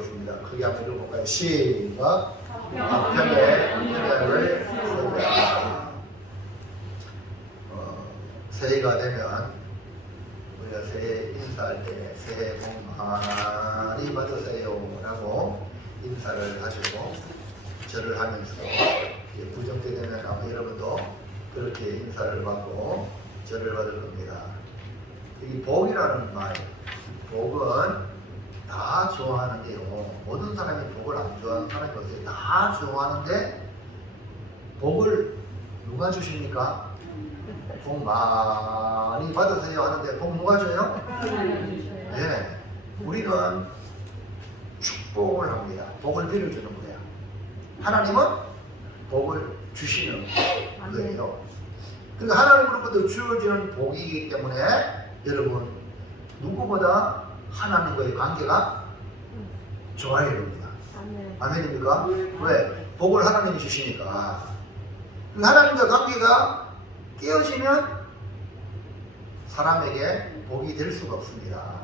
보여줍니다. 크게 한번 읽어볼까요? 시작. 가평에 은혜를 쏟아. 새해가 되면 우리가 새해 인사할 때 새해 복 많이 받으세요 라고 인사를 하시고 절을 하면서 부정때 되면 아마 여러분도 그렇게 인사를 받고 절을 받을 겁니다. 이 복이라는 말, 복은 다 좋아하는데요. 모든 사람이 복을 안 좋아하는 사람이 없어요. 다 좋아하는데 복을 누가 주십니까? 복 많이 받으세요 하는데 복 누가 줘요? 네, 우리는 축복을 합니다. 복을 빌어주는 거예요. 하나님은 복을 주시는 거예요. 그러니까 하나님으로부터 주어지는 복이기 때문에 여러분 누구보다 하나님과의 관계가 좋아야 됩니다. 아멘입니까? 왜? 복을 하나님이 주시니까. 하나님과 관계가 깨어지면 사람에게 복이 될 수가 없습니다.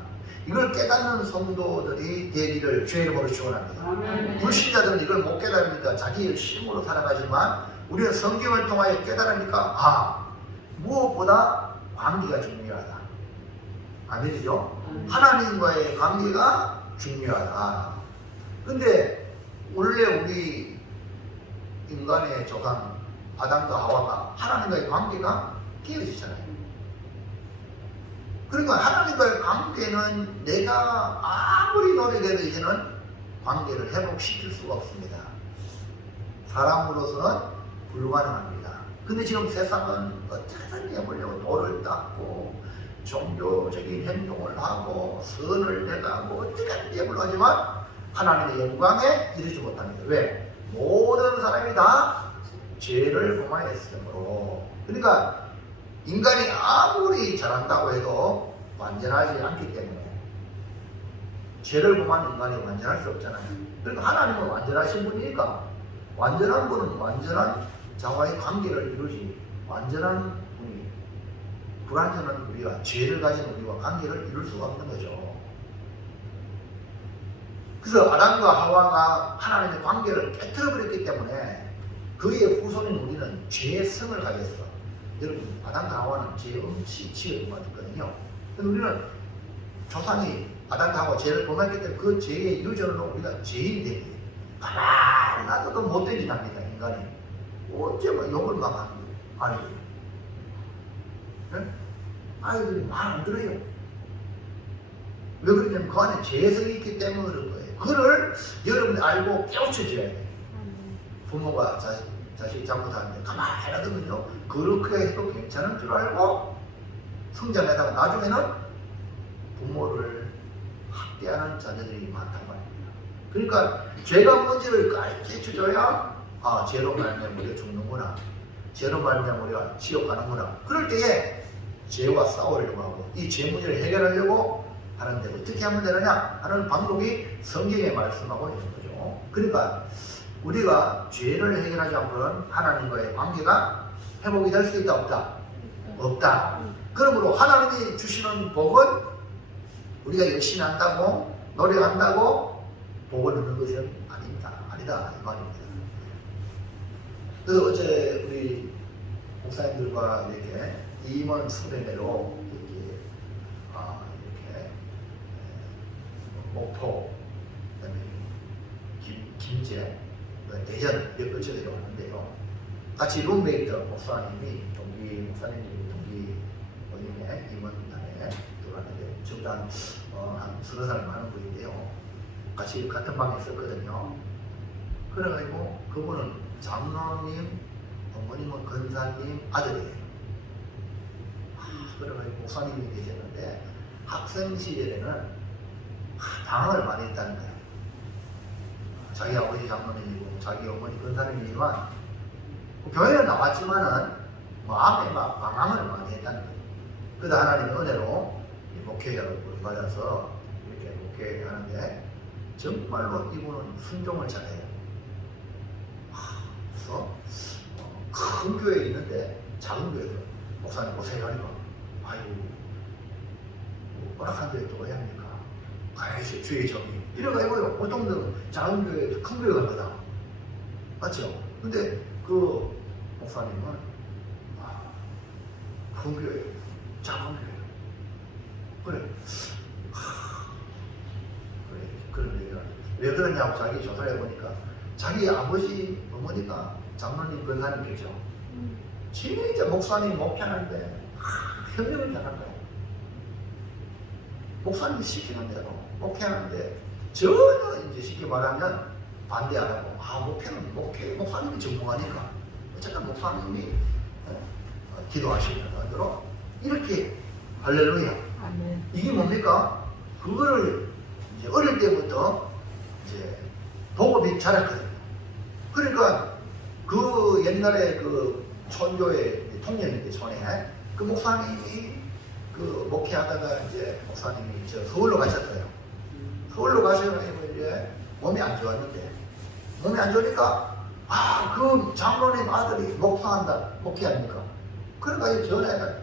이걸 깨닫는 성도들이 되기를 주의 이름으로 축원합니다. 불신자들은 이걸 못 깨달으니까 자기의 힘으로 살아가지만 우리는 성경을 통하여 깨달으니까 무엇보다 관계가 중요하다. 아멘이죠? 하나님과의 관계가 중요하다. 근데 원래 우리 인간의 조상 아담과 하와가 하나님과의 관계가 깨어지잖아요. 그러니까 하나님과의 관계는 내가 아무리 노력해도 이제는 관계를 회복시킬 수가 없습니다. 사람으로서는 불가능합니다. 근데 지금 세상은 어떻게든 해보려고 돌을 닦고 종교적인 행동을 하고 선을 내가고 어떻게든 해보려고 하지만 하나님의 영광에 이르지 못합니다. 왜? 모든 사람이 다 죄를 범하였으므로. 그러니까 인간이 아무리 잘한다고 해도 완전하지 않기 때문에 죄를 범한 인간이 완전할 수 없잖아요. 그러니까 하나님은 완전하신 분이니까 완전한 분은 완전한 자와의 관계를 이루지 완전한 분이 불완전한 우리가 죄를 가진 우리와 관계를 이룰 수가 없는 거죠. 그래서 아담과 하와가 하나님의 관계를 깨트려버렸기 때문에 그의 후손인 우리는 죄의 성을 가졌어. 여러분 아담과 하와는 죄의 음치치를 받았거든요. 그래서 우리는 조상이 아담과 하와 죄를 범했기 때문에 그 죄의 유전으로 우리가 죄인이 됩니다. 가만히 놔둬도 못된 짓 합니다. 인간이 언제 막 욕을 막 하는 아이들. 네? 아이들이 말 안 들어요. 왜 그러냐면 그 안에 죄성이 있기 때문에 그런 거예요. 그걸 여러분이 알고 깨우쳐줘야 돼요. 부모가 자식이 잘못하는데 가만히 놔두면요 그렇게 해도 괜찮은 줄 알고 성장하다가 나중에는 부모를 학대하는 자녀들이 많단 말입니다. 그러니까 죄가 뭔지를 깨우쳐줘야 죄로 말미암아 우리가 죽는구나, 죄로 말미암아 우리가 지옥 가는구나. 그럴 때에 죄와 싸우려고 하고 이 죄 문제를 해결하려고 하는데 어떻게 하면 되느냐 하는 방법이 성경에 말씀하고 있는 거죠. 그러니까 우리가 죄를 해결하지 않고는 하나님과의 관계가 회복이 될 수 있다 없다? 없다. 그러므로 하나님이 주시는 복은 우리가 열심히 한다고 노력한다고 복을 얻는 것은 아니다 이 말입니다. 그래서 어제 우리 목사님들과 이렇게 임원 수련회로 이렇게 목포, 그다음에 김제, 대전 몇 군데 내려왔는데요. 같이 룸메이트 목사님이 동기 목사님이 동기 모임에 임원단에 들어왔는데 저보다 한 서너 살 많은 분인데요. 같이 같은 방에 있었거든요. 그래가지고 그분은 장로님, 어머님은 권사님 아들이에요. 그래가지고 목사님이 되셨는데 학생 시절에는 방황을 많이 했다는 거예요. 자기 아버지 장로님이고 자기 어머니 권사님이지만 교회는 나왔지만은 마음에 막 방황을 많이 했다는 거예요. 그래서 하나님의 은혜로 목회자를 받아서 이렇게 목회하는데 정말로 이분은 순종을 잘해요. 그래서 큰 교회에 있는데 작은 교회에서 목사님 오세요 하니까 아이고 허락한 교회 또 왜 합니까? 가야지 주의 정의. 이래가지고요. 보통 작은 교회, 큰 교회 갑니다. 맞죠? 근데 그 목사님은 큰 교회, 작은 교회. 그래. 그래. 그런 얘기가 왜 그러냐고 자기 조사를 해보니까 자기 아버지, 어머니가 장로님 권사님께죠. 진짜 목사님 목회하는데 협력을 잘한 거예요. 목사님이 시키는 대로 목회하는데 전혀 이제 쉽게 말하면 반대 안 하고 목회는 목사님이 전공하니까 어쨌든 목사님이 기도하시는 대로 이렇게 할렐루야. 아멘. 이게 뭡니까? 그거를 이제 어릴 때부터 이제 보고 자랐거든요. 그러니까 그 옛날에 그 촌교회 통영인데 촌에 그 목사님이 그 목회하다가 이제 목사님이 서울로 가셨어요. 서울로 가셔가지고 이제 몸이 안 좋았는데 몸이 안 좋으니까 그 장로님 아들이 목회합니까? 그러니까 전화해가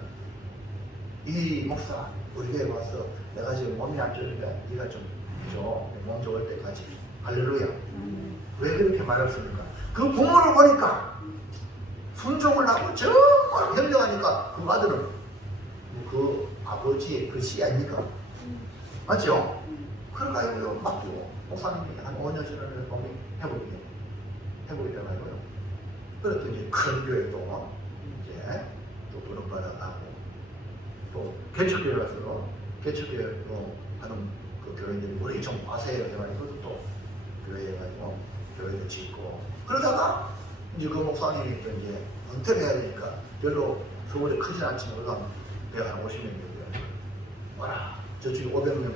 이 목사 우리 교회 와서 내가 지금 몸이 안 좋으니까 네가 좀 해줘. 몸 좋을 때까지. 할렐루야. 왜 그렇게 말했습니까? 그 부모를 보니까 순종을 하고 정말 현명하니까 그 아들은 그 아버지의 그 씨 아닙니까? 맞죠? 그래가지고 맡기고 목사님이 한 5년 전에 몸이 회복이 돼가지고요. 그래서 이제 큰 교회도 이제 또 부름받아가고 또 개척교회 가서 개척교회로 하는 그 교회들이 우리 좀 아세요. 해가지고 또 교회 해가지고 교회도 짓고 그러다가 이제 그 목사님이 또 이제 은퇴를 해야 되니까 별로 서울에 크진 않지만 그냥 내가 한 50명 정도 와라 저쪽에 500명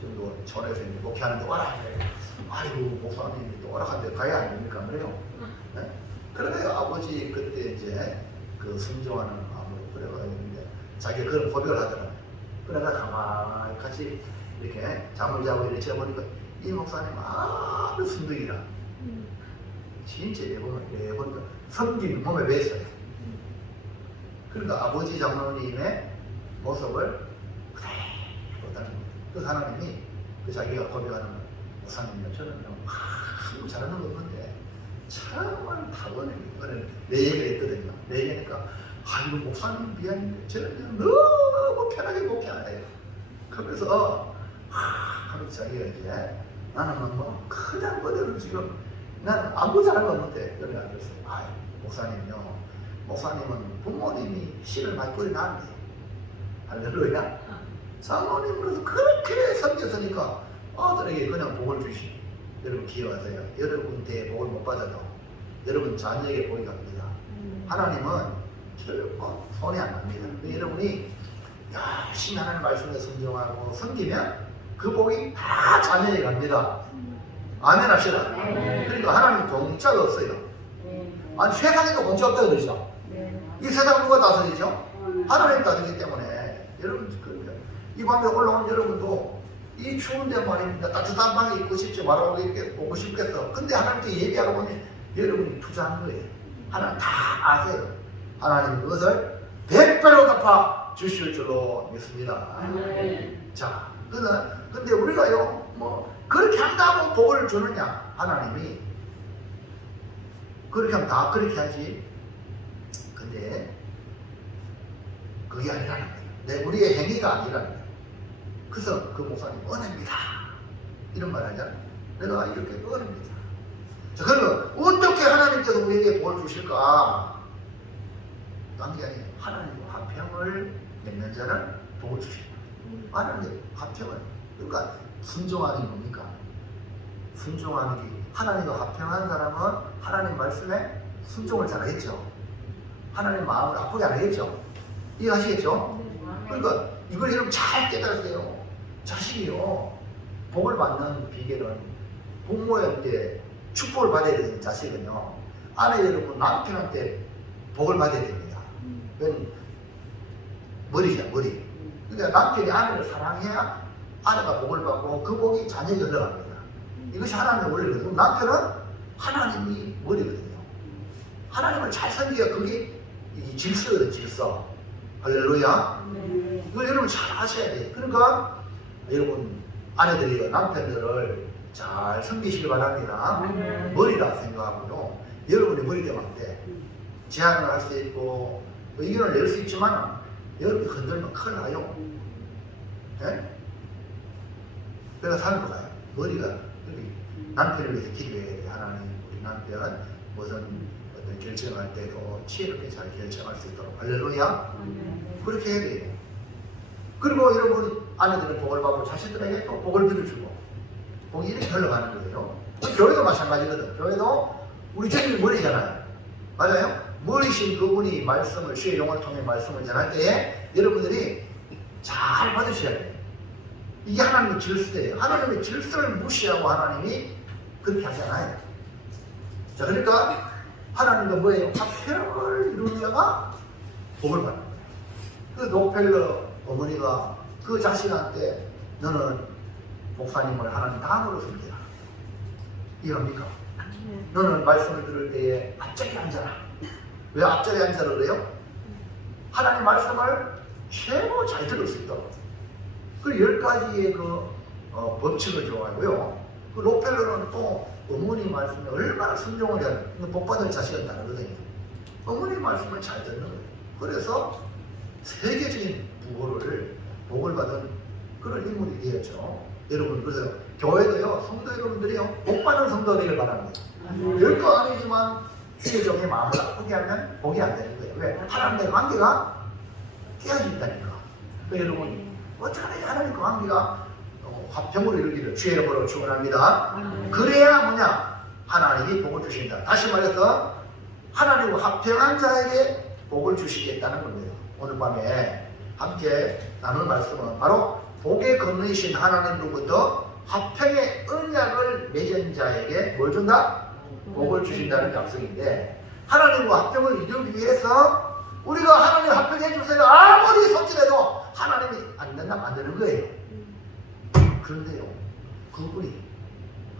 정도 전에서 이제 목회하는데 와라 아이고 목사님이 또 오락한데 가야 안 됩니까? 그래요. 네? 그러니까 아버지 그때 이제 그 순종하는 마음으로 그래가지고 자기가 그런 고백을 하더라고요. 그러다 가만히 같이 이렇게 잠을 자고 이렇게 재보니까 이 목사님 아주 순둥이라 진짜 예번 섬기는 몸에 배했어요. 그러니까 아버지 장로님의 모습을 그대로 따르는 거예요. 그 하나님이 그 자기가 고백하는 목사님이면 저는 아무 잘하는 거 없는데 정말 타고난 이거는 내 얘기를 했거든요. 내 얘기니까 이거 목사님 미안한데 저는 그냥 너무 편하게 목회하네요. 그러면서 하면서 자기가 이제 나는 뭐 그냥 그대로 지금 난 아무 잘한 거 없는데 그래 안 그랬어요. 목사님요. 목사님은 부모님이 씨를 많이 뿌려놨는데 할렐루야. 장로님으로서 그렇게 섬겼으니까 아들에게 그냥 복을 주시니 여러분 기억하세요. 여러분한테 복을 못 받아도 여러분 자녀에게 복이 갑니다. 하나님은 결코 손이 안 납니다. 여러분이 열심히 하나님 말씀에 순종하고 섬기면 그 복이 다 자녀에게 갑니다. 아멘 합시다. 그러니까 하나님 공짜가 없어요. 아니 세상에도 공짜 없다고 그러죠. 이 세상 누가 다스리죠? 하나님 다스리기 때문에 여러분 이 밤에 올라온 여러분도 이 추운데 말입니다. 따뜻한 방에 있고 싶지 말하고 이렇게 보고 싶겠어. 근데 하나님께 예배하러 보니 여러분이 투자한 거예요. 하나님 다 아세요. 하나님 그것을 100배로 갚아 주실 줄로 믿습니다. 자, 근데 우리가요, 뭐 그렇게 한다고 복을 주느냐? 하나님이 그렇게 하면 다 그렇게 하지. 근데 그게 아니라는 거예요. 우리의 행위가 아니라는 거예요. 그래서 그 목사님 은혜입니다. 이런 말 하잖아요. 내가 이렇게 은혜입니다. 자, 그러면 어떻게 하나님께서 우리에게 복을 주실까? 딴 게 아니에요. 하나님과 화평을 맺는 자는 복을 주십니다. 하나님 화평을. 그러니까 순종하는 게 뭡니까? 순종하는 게 하나님과 화평한 사람은 하나님 말씀에 순종을 잘하겠죠. 하나님 마음을 아프게 안 하겠죠. 이해하시겠죠? 그러니까 이걸 여러분 잘 깨달으세요. 자식이요. 복을 받는 비결은 부모한테 축복을 받아야 되는 자식은요. 아내 여러분 남편한테 복을 받아야 됩니다. 그건 머리죠, 머리. 그러니까 남편이 아내를 사랑해야 아내가 복을 받고 그 복이 자녀에게 흘러갑니다. 이것이 하나님의 원리거든요. 남편은 하나님이 머리거든요. 하나님을 잘 섬기기가 그게 이 질서거든요, 질서. 할렐루야. 이걸 여러분 잘 아셔야 돼요. 그러니까 여러분 아내들이 남편들을 잘 섬기시기 바랍니다. 머리라 생각하고요. 여러분이 머리 되면 안 돼. 제안을 할 수 있고 의견을 낼 수 있지만 여러분이 흔들면 큰일 나요. 네? 그래서 산으로 가요. 머리가 여기 남편을 위해서 기도해야 돼. 하나님 우리 남편 무슨 어떤 결정할 때도 지혜롭게 잘 결정할 수 있도록 할렐루야. 그렇게 해야 돼요. 그리고 여러분 아내들은 복을 받고 자식들에게 또 복을 빌어주고 복이 이렇게 흘러가는 거예요. 교회도 마찬가지거든. 교회도 우리 주님이 머리잖아요. 맞아요? 머리신 그분이 말씀을 주의 용을 통해 말씀을 전할 때에 여러분들이 잘 받으셔야 돼요. 이게 하나님의 질서예요. 하나님의 질서를 무시하고 하나님이 그렇게 하지 않아요. 자, 그러니까 하나님은 뭐예요? 화평을 이루는 자가 복을 받는 거예요. 그 록펠러 어머니가 그 자식한테 너는 목사님을 하나님 다음으로 섬기라. 이해합니까? 너는 말씀을 들을 때에 앞자리에 앉아라. 왜 앞자리에 앉아라 그래요? 하나님 말씀을 최고 잘 들을 수 있도록. 그 10가지의 그 법칙을 좋아하고요. 그 록펠러는 또 어머니 말씀에 얼마나 순종을 해야 돼. 복받을 자식은 다르거든요. 어머니 말씀을 잘 듣는 거예요. 그래서 세계적인 복을 받은 그런 인물이 되었죠. 여러분, 그래서 교회도요, 성도 여러분들이요, 복받은 성도가 되길 바랍니다. 별거 아니지만 주의 종의 마음을 아프게 하면 복이 안 되는 거예요. 왜? 하나님의 관계가 깨어진다니까. 그러니까 여러분, 어떻게 하나님과 관계가 화평으로 이루기를 주의 이름으로 축원합니다. 그래야 뭐냐? 하나님이 복을 주신다. 다시 말해서 하나님과 화평한 자에게 복을 주시겠다는 겁니다. 오늘 밤에 함께 나눌 말씀은 바로 복의 근원이신 하나님으로부터 화평의 언약을 맺은 자에게 뭘 준다? 복을 주신다는 약속인데, 하나님과 화평을 이루기 위해서 우리가 하나님 화평해 주세요 아무리 손질해도 하나님이 안 된다면 안 되는 거예요. 그런데요, 그분이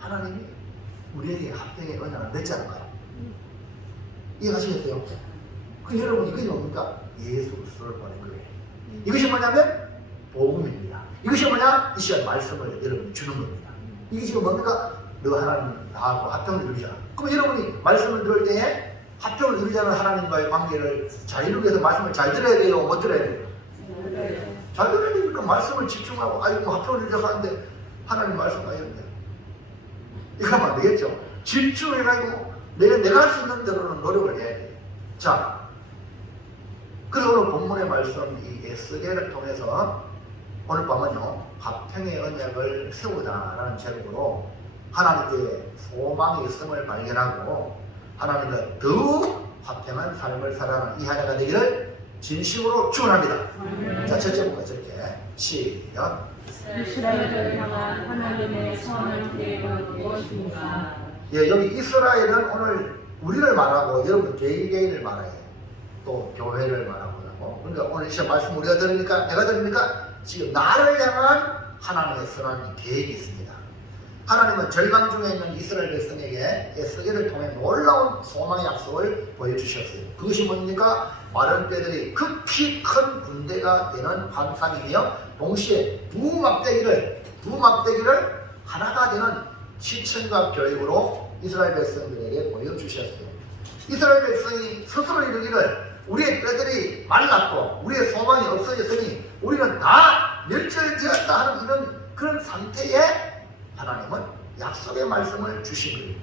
하나님이 우리에게 화평의 언약을 맺지 않을까요? 이해하시겠어요? 그 여러분, 이것이 뭡니까? 예수 그리스도를 보낸 거예요. 이것이 뭐냐면 복음입니다. 이것이 뭐냐? 이 시간 말씀을 여러분이 주는 겁니다. 이게 지금 뭡니까? 너 하나님 나하고 화평을 이루자. 그럼 여러분이 말씀을 들을 때에 화평을 이루자는 하나님과의 관계를 잘 이루기 위해서 말씀을 잘 들어야 돼요? 못 들어야 돼요? 잘 들어야 되니까 말씀을 집중하고 아이고 화평을 이루자고 하는데 하나님 말씀 아니었는데 이거 하면 안 되겠죠? 집중해가지고 내가 할 수 있는 대로는 노력을 해야 돼요. 자, 그래서 오늘 본문의 말씀 이 에스겔을 통해서 오늘 밤은요, 화평의 언약을 세우자라는 제목으로 하나님께 소망이 있음을 발견하고 하나님과 더욱 화평한 삶을 살아가는 이 한 해가 되기를 진심으로 축원합니다. 자, 첫째부터 저렇게 시작. 이스라엘을 향한 하나님의 선언의 계획은 무엇입니까? 예, 여기 이스라엘은 오늘 우리를 말하고 여러분 개인을 말해요. 또 교회를 말하고 그러니까 오늘 이 말씀 우리가 들으니까 내가 들으니까 지금 나를 향한 하나님의 선한 계획이 있습니다. 하나님은 절망 중에 있는 이스라엘 백성에게 에스겔을 통해 놀라운 소망의 약속을 보여주셨어요. 그것이 뭡니까? 마른 뼈들이 극히 큰 군대가 되는 환상이며 동시에 두 막대기를 하나가 되는 시청각 교육으로 이스라엘 백성들에게 보여주셨어요. 이스라엘 백성이 스스로 이르기를 우리의 뼈들이 말랐고 우리의 소망이 없어졌으니 우리는 다 멸절되었다 하는 이런 그런 상태에 하나님은 약속의 말씀을 주신 거예요.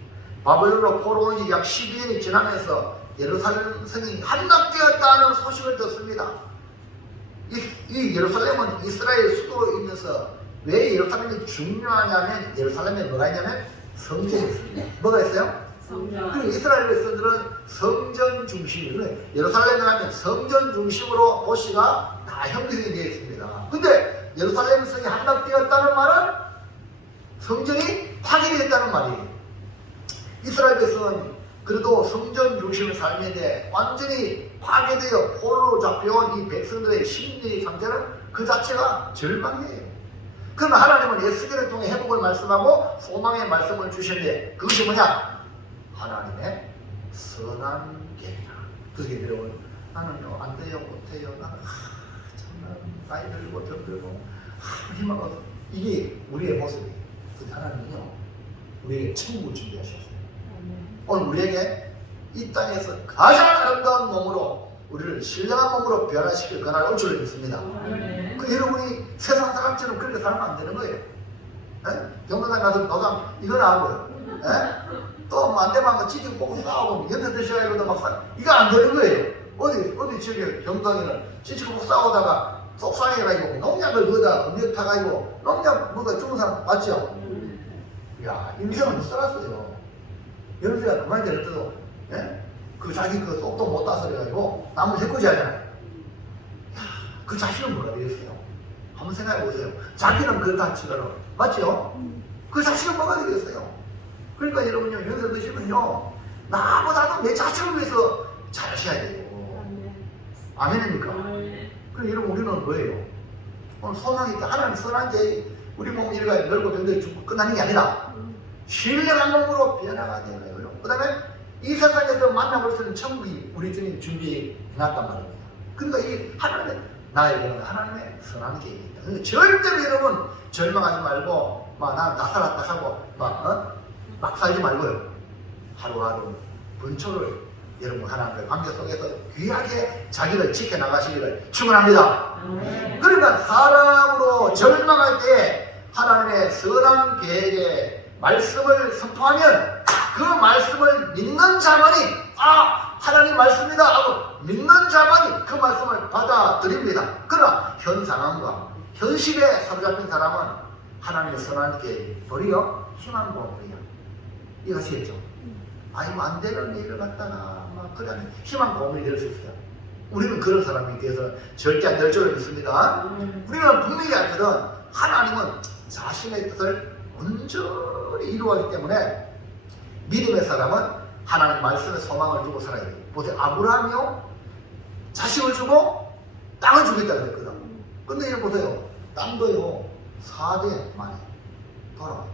바벨론으로 포로온 지 약 12년이 지나면서 예루살렘 성이 함락되었다는 소식을 듣습니다. 이 예루살렘은 이스라엘 수도이면서 왜 예루살렘이 중요하냐면 예루살렘에 뭐가 있냐면 성전이 있습니다. 뭐가 있어요? 성전. 그리고 이스라엘 백성들은 성전 중심이에요. 예루살렘에 가면 성전 중심으로 도시가 다 형성이 되어 있습니다. 근데 예루살렘 성이 함락되었다는 말은 성전이 파괴되었다는 말이에요. 이스라엘 백성은 그래도 성전 중심의 삶인데 완전히 파괴되어 포로로 잡혀온 이 백성들의 심리 상태는 그 자체가 절망이에요. 그러나 하나님은 에스겔을 통해 회복을 말씀하고 소망의 말씀을 주셨는데 그것이 뭐냐? 하나님의 선한 계획이라. 그래서 여러분, 나는요 안 돼요, 못 해요. 나는 정말 나이 들고 병들고 희망 이게 우리의 모습이에요. 근데 하나님은요, 우리에게 천국을 준비하셨어요. 오늘 우리에게 이 땅에서 가장 아름다운 몸으로 우리를 신령한 몸으로 변화시킬 그날 올 줄을 믿습니다. 그 여러분이 세상 사람처럼 그렇게 살면 안 되는 거예요. 병원에 가서 도장 이거 나오고요. 또 안 되면 찌찌고 뽑고 싸우고 연태 드셔야 이러다 막 이거 안 되는 거예요. 어디 저기 병동에는 찌찌고 뽑고 싸우다가 속상해가지고 농약을 그거다 음력 타가지고 농약 뭐가 죽은 사람 맞죠? 야, 인생은 못 살았어요. 연세가 그만 되었어도 그 자기 그 속도 못 따서 그래가지고 남을 해코지 하잖아요. 그 자신은 뭐가 되겠어요? 한번 생각해 보세요. 자기는 그렇다 치더라도 맞죠? 그 자신은 뭐가 되겠어요? 그러니까 여러분요, 연세 드시면요, 나보다도 내 자신을 위해서 잘하셔야 돼요. 아멘입니까? 그럼 여러분, 우리는 뭐예요? 오늘 소망이 있다. 하나님 선한 게 우리 몸이 이렇게 넓고 병들이 죽고 끝나는 게 아니라 신령한 몸으로 변화가 되는 거예요. 그 다음에 이 세상에서 만나볼 수 있는 천국이 우리 주님 준비해 놨단 말입니다. 그러니까 이 하나님의 나에게는 하나님의 선한 계획이 있다. 그러니까 절대로 여러분 절망하지 말고 난 다 살았다 하고 막 살지 말고요. 하루하루 분초를 여러분 하나님의 관계 속에서 귀하게 자기를 지켜나가시기를 축원합니다. 그러니까 사람으로 절망할 때 하나님의 선한 계획의 말씀을 선포하면 그 말씀을 믿는 자만이 하나님 말씀이다 하고 믿는 자만이 그 말씀을 받아들입니다. 그러나 현 상황과 현실에 사로잡힌 사람은 하나님의 선한 계획 도리어 희망 고문이야. 이해하시겠죠? 아이고 안 되는 일을 갖다가 막 그래 희망 고문이 될 수 있어요. 우리는 그런 사람이 돼서 절대 안 될 줄을 믿습니다. 우리는 분명히 알거든. 하나님은 자신의 뜻을 온전히 이루어가기 때문에 믿음의 사람은 하나님 말씀에 소망을 두고 살아야 돼요. 보세요. 아브라함이요, 자식을 주고 땅을 주겠다 그랬거든. 근데 이거 보세요. 땅도요 4대 만에 돌아와요.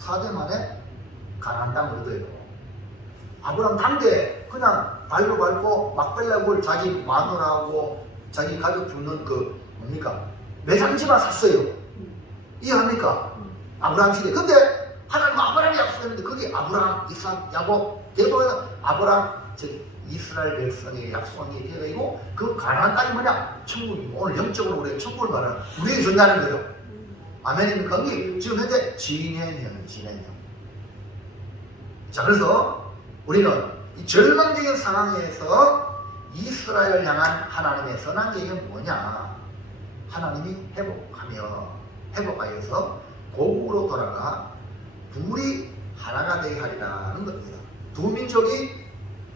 4대 만에 가나안 땅을 얻어요. 아브라함 당대 그냥 발로 밟고 막벨라굴 자기 마누라하고 자기 가족 죽는 그 뭡니까 매장지만 샀어요. 이해합니까? 아브라함 시대. 근데 하나님 아브라함이 약속했는데 그게 아브라함, 이삭, 야곱 계속해서 아브라함 즉 이스라엘 백성의 약속한 게 되어가지고 그 가나안 땅이 뭐냐? 천국이고 오늘 영적으로 우리가 천국을 말하는 우리에게 준다는 거죠. 아멘입니까? 이게 지금 현재 진행형. 자, 그래서 우리는 이 절망적인 상황에서 이스라엘을 향한 하나님의 선한 계획은 뭐냐? 하나님이 회복하여서 고국으로 돌아가 둘이 하나가 되게 하리라는 겁니다. 두 민족이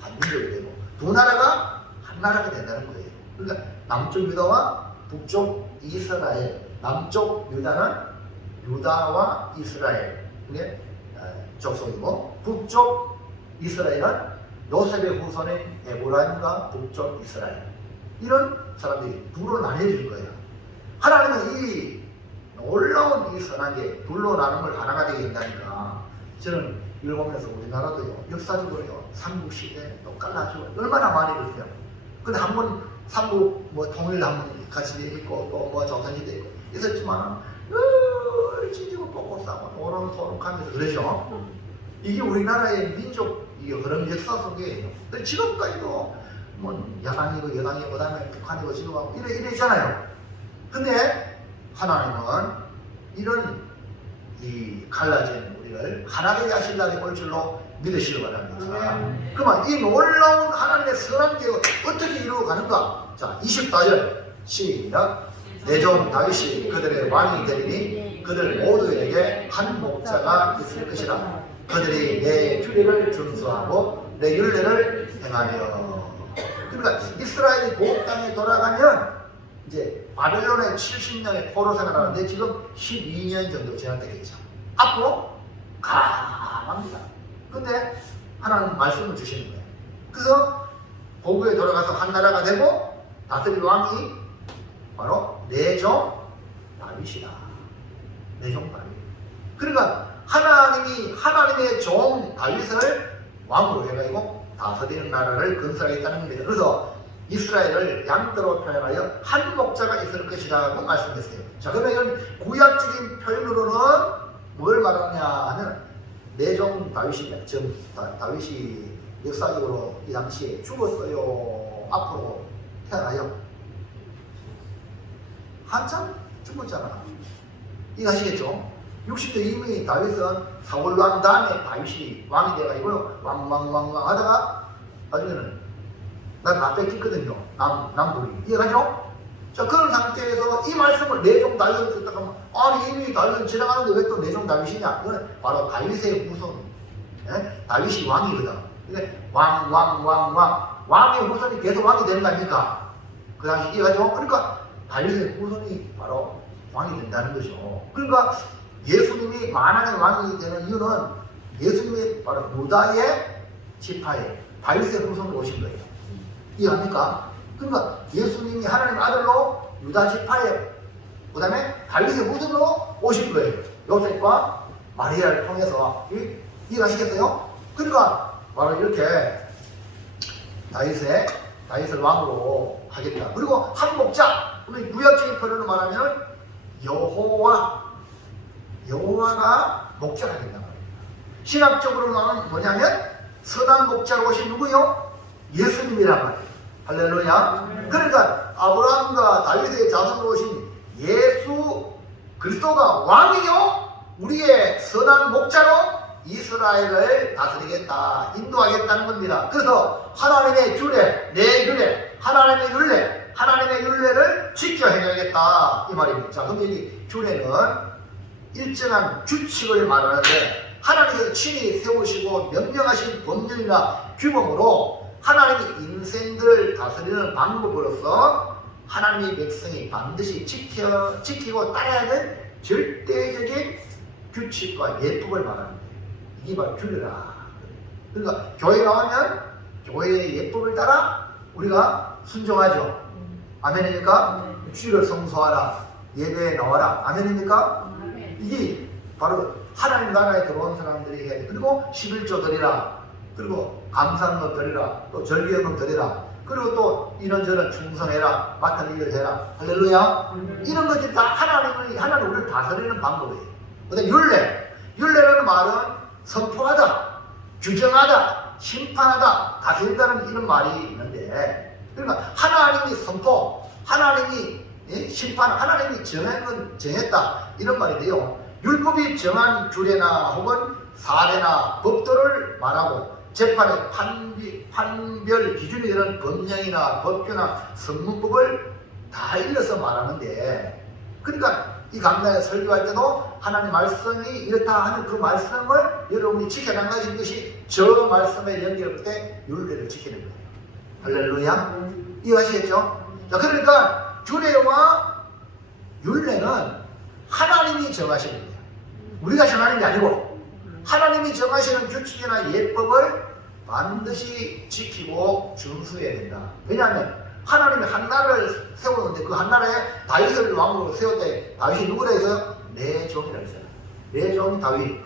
한 민족이 되고 두 나라가 한 나라가 된다는 거예요. 그러니까 남쪽 유다와 북쪽 이스라엘, 남쪽 유다는 유다와 이스라엘의 족속이고 북쪽 이스라엘은 요셉의 후손인 에브라임과 북쪽 이스라엘, 이런 사람들이 둘로 나뉘어질 거예요. 하나님은 이 놀라운 이 선한 게 둘로 나눈 걸 하나가 되게 된다니까. 저는 이걸 보면서 우리나라도요, 역사적으로요, 삼국시대 또 갈라지고 얼마나 많이 그러세요. 근데 한 번 삼국 통일 한번 같이 있고 또 조선시대 있고 있었지만 늘 찢고 뽑고 싸고 오롱소롱하면서 그러죠. 이게 우리나라의 민족 그런 역사 속에 근데 지금까지도 야당이고 여당이고 그다음에 북한이고 지금하고 이래 있잖아요. 근데 하나님은 이런 이 갈라진 우리를 하나되게 하실 날이 올 줄로 믿으시기 바랍니다. 그러면 이 놀라운 하나님의 선한 계획을 어떻게 이루어가는가? 자, 24절 시작. 내 종 다윗이 그들의 왕이 되리니 그들 모두에게 한 목자가 있을 것이라. 그들이 내 규례를 준수하고 내 율례를 행하며. 그러니까 이스라엘이 고국 땅에 돌아가면 이제 바벨론의 70년의 포로 생활하는데 지금 12년 정도 지났다겠죠. 앞으로 가망합니다. 근데 하나님 말씀을 주시는 거예요. 그래서 고국에 돌아가서 한 나라가 되고 다스릴 왕이 바로 내 종 다윗이다. 내 종 다윗. 그러니까 하나님이 하나님의 종 다윗을 왕으로 해가지고 다스리는 나라를 건설하겠다는 겁니다. 그래서 이스라엘을 양떼로 표현하여 한 목자가 있을 것이라고 말씀했어요. 자, 그러면 이런 구약적인 표현으로는 뭘 말하냐 하면 내종 다윗이 다윗이 역사적으로 이 당시에 죽었어요. 앞으로 태어나요. 한참 죽었잖아. 이거 아시겠죠? 60대 이미 다윗은 사울 왕 다음에 다윗이 왕이 돼가지고 왕 하다가 나중에는 나 뺏겼거든요. 남돌이. 이해가죠? 자, 그런 상태에서 이 말씀을 내종 다윗을 듣다가 아니 이미 다윗은 지나가는데 왜 또 내종 다윗이냐? 그건 바로 다윗의 후손. 예? 다윗이 왕이거든. 근데 왕의 후손이 계속 왕이 되는 거 아닙니까? 그 당시 이해가죠? 그러니까 다윗의 후손이 바로 왕이 된다는 거죠. 그러니까 예수님이 만왕의 왕이 되는 이유는 예수님이 바로 유다의 지파에 다윗의 후손으로 오신 거예요. 이해합니까? 그러니까 예수님이 하나님의 아들로 유다 지파에 그 다음에 다윗의 후손으로 오신 거예요. 요셉과 마리아를 통해서. 이해하시겠어요? 그러니까 바로 이렇게 다윗을 왕으로 하겠다. 그리고 한 목자, 우리 구약적인 표현으로 말하면 여호와가 목자가 된단 말입니다. 신학적으로는 뭐냐면 선한 목자로 오신 누구요? 예수님이란 말이에요. 할렐루야. 그러니까 아브라함과 다윗의 자손으로 오신 예수 그리스도가 왕이요 우리의 선한 목자로 이스라엘을 다스리겠다, 인도하겠다는 겁니다. 그래서 하나님의 규례, 내 규례, 하나님의 율례를 지켜 행하겠다 이 말입니다. 자, 그럼 여기 규례는 일정한 규칙을 말하는데 하나님께서 친히 세우시고 명령하신 법률이나 규범으로 하나님의 인생들을 다스리는 방법으로서 하나님의 백성이 반드시 지키고 따라야 할 절대적인 규칙과 예법을 말합니다. 이게 바로 규례라. 그러니까 교회 나오면 교회의 예법을 따라 우리가 순종하죠. 아멘입니까? 주일을 성수하라, 예배에 나와라. 아멘입니까? 이게 바로 하나님 나라에 들어온 사람들이 해야 돼. 그리고 11조 드리라. 그리고 감사헌금 드리라. 또 절기헌금 드리라. 그리고 또 이런저런 충성해라. 맡은 일을 해라. 할렐루야. 이런 것들이 다 하나님 우리를 다스리는 방법이에요. 그 다음에 율례라는 말은 선포하다, 규정하다, 심판하다, 다스린다는 이런 말이 있는데, 그러니까 하나님이 선포, 하나님이 심판, 하나님이 정한 건 정했다 이런 말인데요. 율법이 정한 규례나 혹은 사례나 법도를 말하고 재판의 판별 기준이 되는 법령이나 법규나 선문법을 다 일러서 말하는데, 그러니까 이 강단에 설교할 때도 하나님 말씀이 이렇다 하는 그 말씀을 여러분이 지켜나가신 것이 저 말씀에 연결할 때 율례를 지키는 거예요. 할렐루야. 이해하시겠죠? 자, 그러니까 규례와 율례는 하나님이 정하시는 거예요. 우리가 정하는 게 아니고 하나님이 정하시는 규칙이나 예법을 반드시 지키고 준수해야 된다. 왜냐하면 하나님이 한 나라를 세우는데 그 한 나라에 다윗을 왕으로 세울 때 다윗이 누구라 해서요? 내 종이라 했어요. 내 종이 다윗.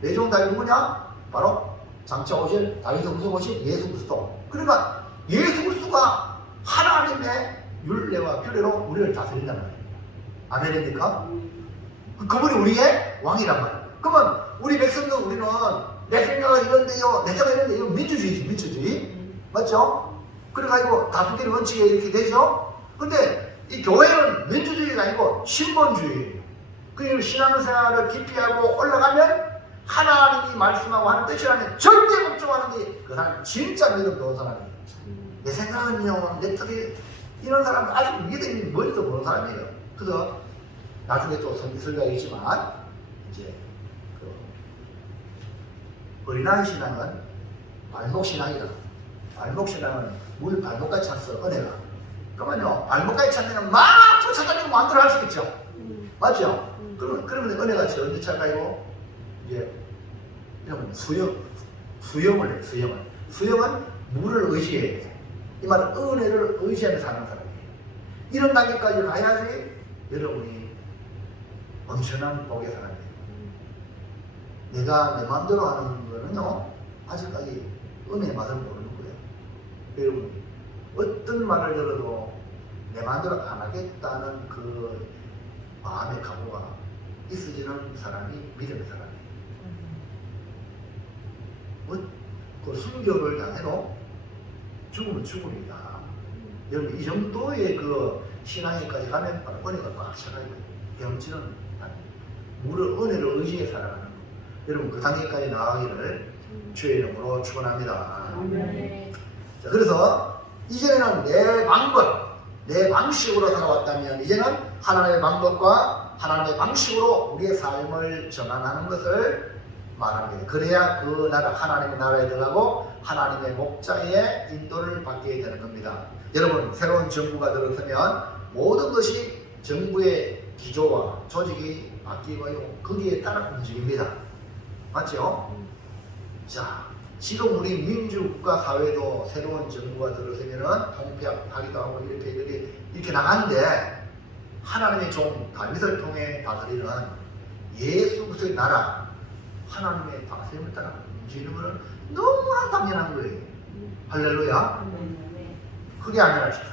내 종 다윗 누구냐? 바로 장차 오실 다윗의 후손 오신 예수 그리스도. 그러니까 예수 그리스도가 하나님의 율례와 규례로 우리를 다스린다는 말이에요. 아멘입니까? 그분이 우리의 왕이란 말이에요. 그러면 우리 백성들 우리는 내 생각은 이런데요, 내 생각은 이런데, 이거 민주주의지, 민주주의. 맞죠? 그래가지고 다수결의 원칙에 이렇게 되죠? 근데 이 교회는 민주주의가 아니고 신본주의. 그리고 신앙생활을 깊이 하고 올라가면 하나님이 말씀하고 하는 뜻이라면 절대 복종하는 게 그 사람 진짜 믿음 좋은 사람이에요. 내 생각은요, 내 뜻이 이런 사람은 아직 믿음이 뭔지도 모르는 사람이에요. 그래서 나중에 또 설교하겠지만 이제 그 어린아이 신앙은 발목신앙이다. 발목신앙은 물 발목까지 찼어, 은혜가. 그러면요, 발목까지 차면 막 쫓아다니고 마음대로 할 수 있죠. 맞죠? 그러면 은혜가 언제 찰까요? 이제 이런 수영을 해요, 수영은 물을 의지해야 돼. 이 말은 은혜를 의지하며 사는 사람이에요. 이런 단계까지 가야지 여러분이 엄청난 복의 사람이 돼요. 내가 내 마음대로 하는 거는요, 아직까지 은혜의 맛을 모르는 거예요. 여러분, 어떤 말을 들어도 내 마음대로 안 하겠다는 그 마음의 각오가 있어지는 사람이 믿음의 사람이에요. 그 순교를 당해도 죽으면 죽음이다. 여러분 이 정도의 그 신앙에까지 가면 바로 은혜가 꽉 차가지고 병치는 무릇 은혜를 의지해 살아가는 거. 여러분 그 단계까지 나가기를 주의 이름으로 축원합니다. 자, 그래서 이전에는 내 방법, 내 방식으로 살아왔다면 이제는 하나님의 방법과 하나님의 방식으로 우리의 삶을 전환하는 것을 말합니다. 그래야 그 나라 하나님의 나라에 들어가고 하나님의 목자의 인도를 받게 되는 겁니다. 여러분 새로운 정부가 들어서면 모든 것이 정부의 기조와 조직이 바뀌고요. 거기에 따라 움직입니다. 맞죠? 자, 지금 우리 민주국가 사회도 새로운 정부가 들어서면은 통폐합하기도 하고 이렇게 나가는데 하나님의 종 다윗을 통해 다스리는 예수 그리스도의 나라 하나님의 다스림을 따라 움직이는 것은 너무나 당연한 거예요. 할렐루야. 크게 아멘합시다.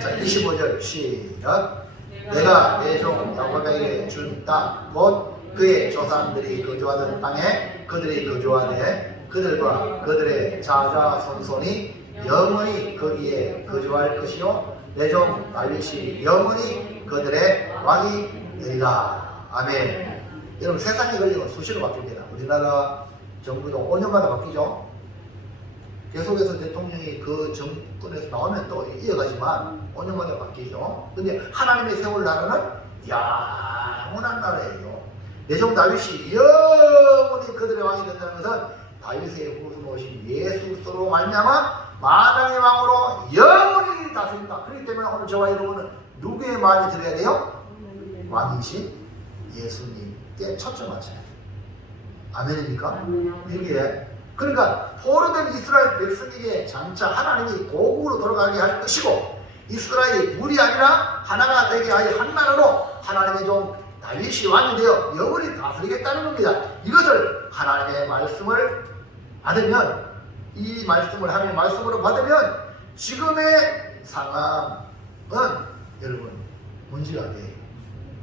자, 25절 시작. 내가 내 종 야곱에게 준 땅 곧 그의 조상들이 거주하던 땅에 그들이 거주하되 그들과 그들의 자자손손이 영원히 거기에 거주할 것이요 내 종 다윗이 영원히 그들의 왕이 되리라. 아멘. 여러분 세상이 걸리면 수시로 바뀝니다. 우리나라 정부도 5년마다 바뀌죠. 계속해서 대통령이 그 정권에서 나오면 또 이어가지만 5년마다 바뀌죠. 근데 하나님의 세울 나라는 영원한 나라예요. 내 종 다윗이 영원히 그들의 왕이 된다는 것은 다윗의 후손 오신 예수 그리스도로 말미암아 만왕의 왕으로 영원히 다스린다. 그렇기 때문에 오늘 저와 여러분은 누구의 마음이 들어야 돼요? 왕이신 예수님께 초점 맞춰야 돼요. 아멘입니까? 여기에 그러니까 포로된 이스라엘 백성에게 장차 하나님이 고국으로 돌아가게 할 것이고 이스라엘이 물이 아니라 하나가 되게 하여 한 나라로 하나님의 종 다윗이 왕이 되어 영원히 다스리겠다는 겁니다. 이것을 하나님의 말씀을 받으면 이 말씀을 하나님의 말씀으로 받으면 지금의 상황은 여러분 문제가 돼요.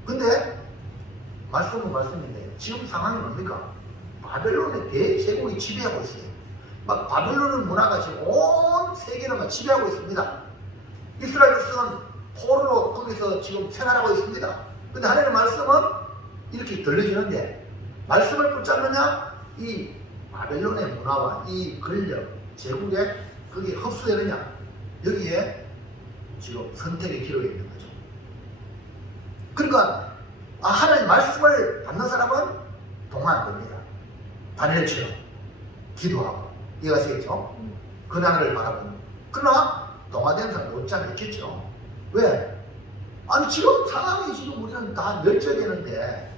근데 말씀은 말씀인데 지금 상황이 뭡니까? 바벨론의 대제국이 지배하고 있어요. 막 바벨론 문화가 지금 온 세계를 막 지배하고 있습니다. 이스라엘 백성은 포로로 거기서 지금 생활하고 있습니다. 근데 하나님의 말씀은 이렇게 들려지는데 말씀을 붙잡느냐 이 바벨론의 문화와 이 권력 제국에 그게 흡수되느냐 여기에 지금 선택의 기로에 있는 거죠. 그러니까 하나님의 말씀을 받는 사람은 동화 안 됩니다. 다니엘처럼 기도하고 이해가시겠죠? 그 나라를 바라보는. 그러나 동화된 사람 못지 않겠죠. 왜? 아니 지금 상황이 지금 우리는 다 멸절되는데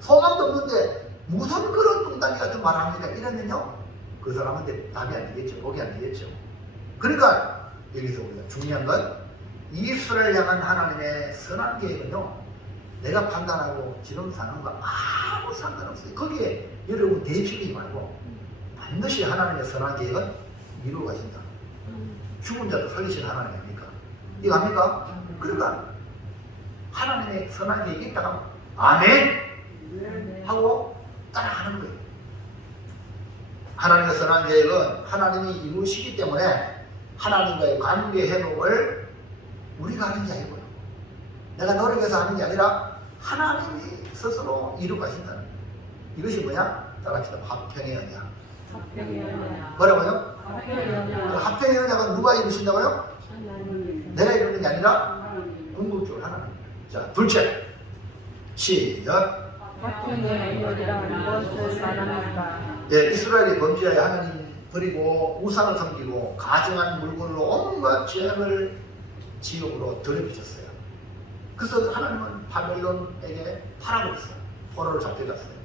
소망도 없는데 무슨 그런 뚱딴이 같은 말을 합니까? 이러면요 그 사람한테 답이 안 되겠죠. 복이 안 되겠죠. 그러니까 여기서 우리가 중요한 건 이스라엘 향한 하나님의 선한 계획은요 내가 판단하고 지금 상황과 아무 상관없어요. 거기에 여러분 대치기 말고 반드시 하나님의 선한 계획은 이루어 가신다. 죽은 자도 살리시는 하나님 아닙니까? 이거 압니까? 그러니까 하나님의 선한 계획이 있다가 아멘 하고 따라가는 거예요. 하나님의 선한 계획은 하나님이 이루시기 때문에 하나님과의 관계 회복을 우리가 하는 게 아니고요. 내가 노력해서 하는 게 아니라 하나님이 스스로 이루어 가신다는 거예요. 이것이 뭐냐? 따라합시다. 합평의 언약. 뭐라고요? 합평의 언약은 누가 이루신다고요? 내가 이루는 게 아니라 궁극적으로 하나님. 자, 둘째. 시작. 합평의 언약이란 무엇을 말합니까? 네, 이스라엘이 범죄하여 하나님 버리고 우상을 섬기고 가증한 물건으로 온갖 죄악을 지옥으로 들여비쳤어요. 그래서 하나님은 바벨론에게 팔아버렸어요. 포로를 잡혀갔어요.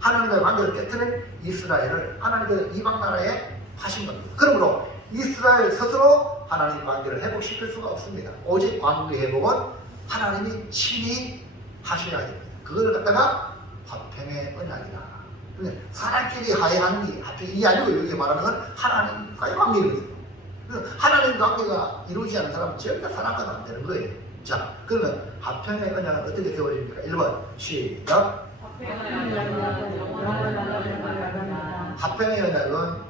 하나님과의 관계를 깨뜨린 이스라엘을 하나님께서 이방 나라에 파신 겁니다. 그러므로 이스라엘 스스로 하나님 관계를 회복시킬 수가 없습니다. 오직 관계 회복은 하나님이 친히 하셔야 됩니다. 그걸 갖다가 화평의 언약이다. 사람끼리 화해하는 게 이게 아니고 여기 말하는 건 하나님과의 관계거든요. 하나님 관계가 이루어지지 않는 사람은 절대 살아가도 안 되는 거예요. 자, 그러면 합평의 언약은 어떻게 세워집니까? 1번 시작. 합평의 언약은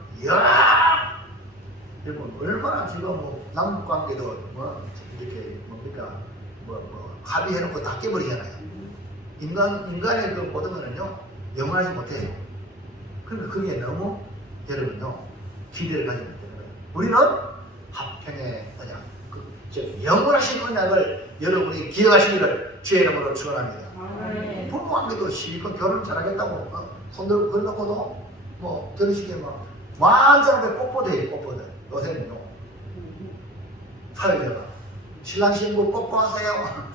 여러분 얼마나 지금 뭐 남북 관계도 뭐 이렇게 뭡니까 뭐 합의해놓고 다 깨버리잖아요. 인간의 그 모든 거는요 영원하지 못해요. 그러니까 그게 너무 여러분요 기대를 가지고 있는 거예요. 우리는 합평의 언약, 즉 영원하신 언약을 여러분이 기억하시기를 주의 이름으로 축원합니다. 부부관계도 실컷 결혼 잘하겠다고 손들고 걸어놓고도 뭐 결혼식에 막 완전하게 뽀뽀대요. 뽀뽀대. 요새는요 사회자가 신랑 신부 뽀뽀하세요.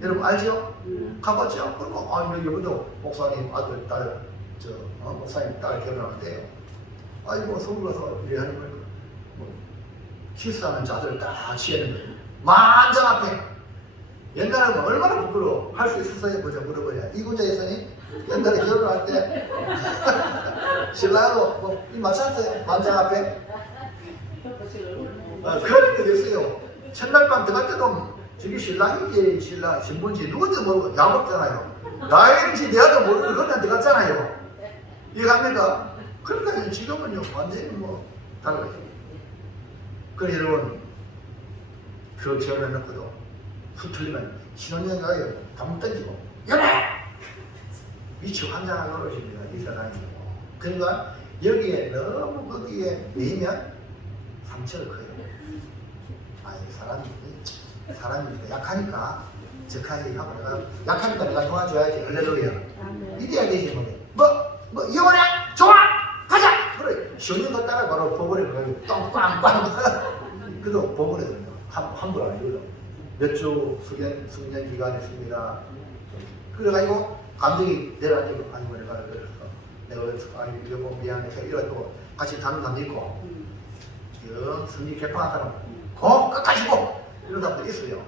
여러분 알죠? 가봤죠? 그리고 여기도 목사님 아들 딸 목사님 딸 결혼하는데요. 아이고 서울 가서 이래 하는 거예요. 뭐, 키스하는 자들 딱 취하는 거예요. 만장 앞에. 옛날에는 얼마나 부끄러워. 할 수 있었어요? 보자 물어보냐. 이군자 예선이 옛날에 결혼할 때 신랑하고 뭐 맞췄어요. 만장 앞에. 그런 게 됐어요. 첫날 밤 들어갈 때도 저기 신랑인지 신랑 신부인지 누군지 모르고 야먹잖아요. 나인지 내 아들 모르고 그냥 들어갔잖아요. 이해갑니까? 그러니까 지금은요 완전히 뭐 달라요. 그래 여러분 그 결혼해놓고도 수틀리면 신혼여행 가요. 밥 던지고 연애! 미쳐 환장하게 어르십니다. 이 세상이. 그러니까 여기에 너무 거기에 매이면 상처가 커요. 아니 사람이 약하니까 적하게 하고 내가 약하니까 내가 도와줘야지. 할렐루야. 이래야 되지 뭐 이혼해? 좋아! 가자! 그래 시원히 걷다가 바로 보고를 가지고 똥꽝꽝 그래도 보고를 함부로 안 해요. 몇 주 숙련 기간 있습니다. 그래가지고 감정이 내려가지고 아니고 내가 그래서 내가 아니 여보 미안해서 이러고 같이 다른 사람도 있고 성리 개판한 사람 끝까지 고 이런 사람도 있어요.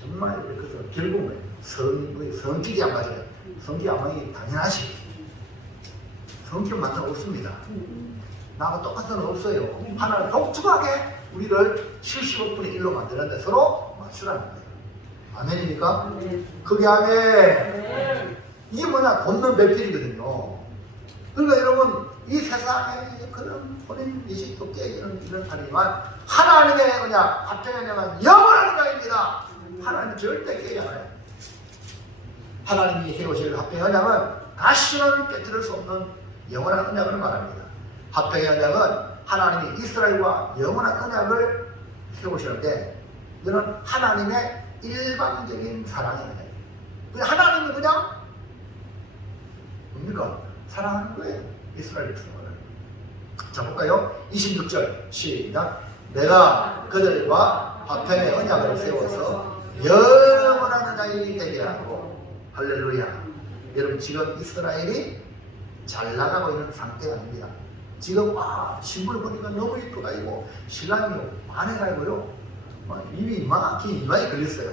정말 그래서 결국은 성질이 안 맞아요. 성질 안 맞기 당연하지. 성질만은 없습니다. 나하고 똑같은 건 없어요. 하나는 독특하게 우리를 75분의 1로 만드는데 서로 맞추라는 거예요. 아멘입니까? 그게 아멘. 이게 뭐냐? 돕는 배필이거든요. 그러니까 여러분 이 세상에 그런 혼인 미식도 깨지는 이런 사람이지만 하나님의 언약, 합평의 언약은 영원한 언약입니다. 하나님 절대 깨지 않아요. 하나님이 세우실 합평의 언약은 다시는 깨뜨릴 수 없는 영원한 언약을 말합니다. 합평의 언약은 하나님이 이스라엘과 영원한 언약을 세우시는데 이는 하나님의 일방적인 사랑입니다. 그냥 하나님은 그냥 뭡니까? 사랑하는 거예요. 이스라엘 백성을. 자 볼까요? 26절 시작. 내가 그들과 화평의 언약을 세워서 영원한 언약이 되게 하고. 할렐루야. 여러분 지금 이스라엘이 잘 나가고 있는 상태가 아닙니다. 지금 신부를 보니까 너무 이쁘가지고 신랑이 반해가지고요 입이 이마에 걸렸어요.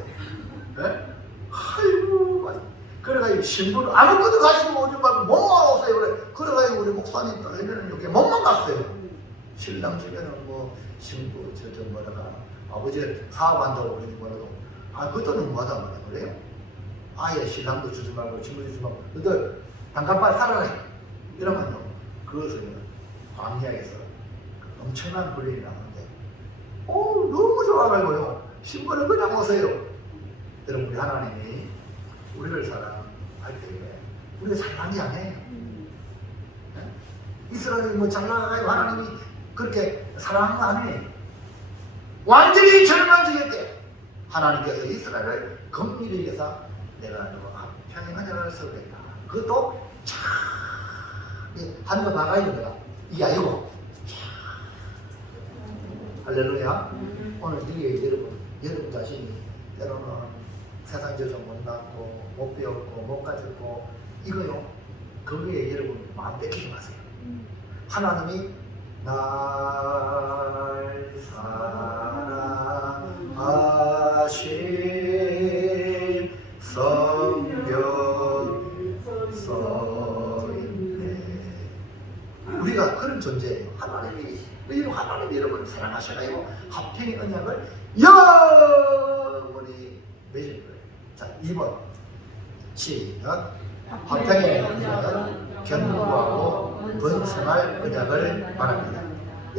네? 아이고 그래가지고 신부를 아무것도 가지고 오지 말고 몸만 오세요 그래. 그래가지고 우리 목사님 딸내미는 여기 몸만 갔어요. 신랑 집에는 뭐 신부 저 뭐라가 아버지 사업한다고 그러지 뭐라도 그것도는 뭐하다 말이야 그래요. 아예 신랑도 주지 말고 친구 주지 말고 너들 잠깐만 살아라 이러면요 그것을 광야에서 엄청난 불륜이 나오는데 너무 좋아가지고요 신부는 그냥 오세요. 여러분 우리 하나님이 우리를 사랑할 때 우리가 사랑하지 않아요. 네? 이스라엘이 뭐 장난하고 하나님이 그렇게 사랑한 거 아니에요. 완전히 절망적일 때 하나님께서 이스라엘을 긍휼히 여기서 내가 너 평행 언약을 세우겠다. 그것도 참 하늘과 나가야 됩니다. 이게 아니고 할렐루야. 오늘 이게 여러분 자신이 때로는 세상 저서 못났고 못 배웠고 못 가졌고 이거요 거기에 여러분 마음 뺏기지 마세요. 하나님이 날 사랑하신 성경서인데 우리가 그런 존재예요. 하나님이 이 하나님 여러분을 사랑하셔가지고 화평의 언약을 영원히 맺을 거예요. 자, 2번 시작. 화평의 언약은 견고하고 번성할 언약을 말합니다.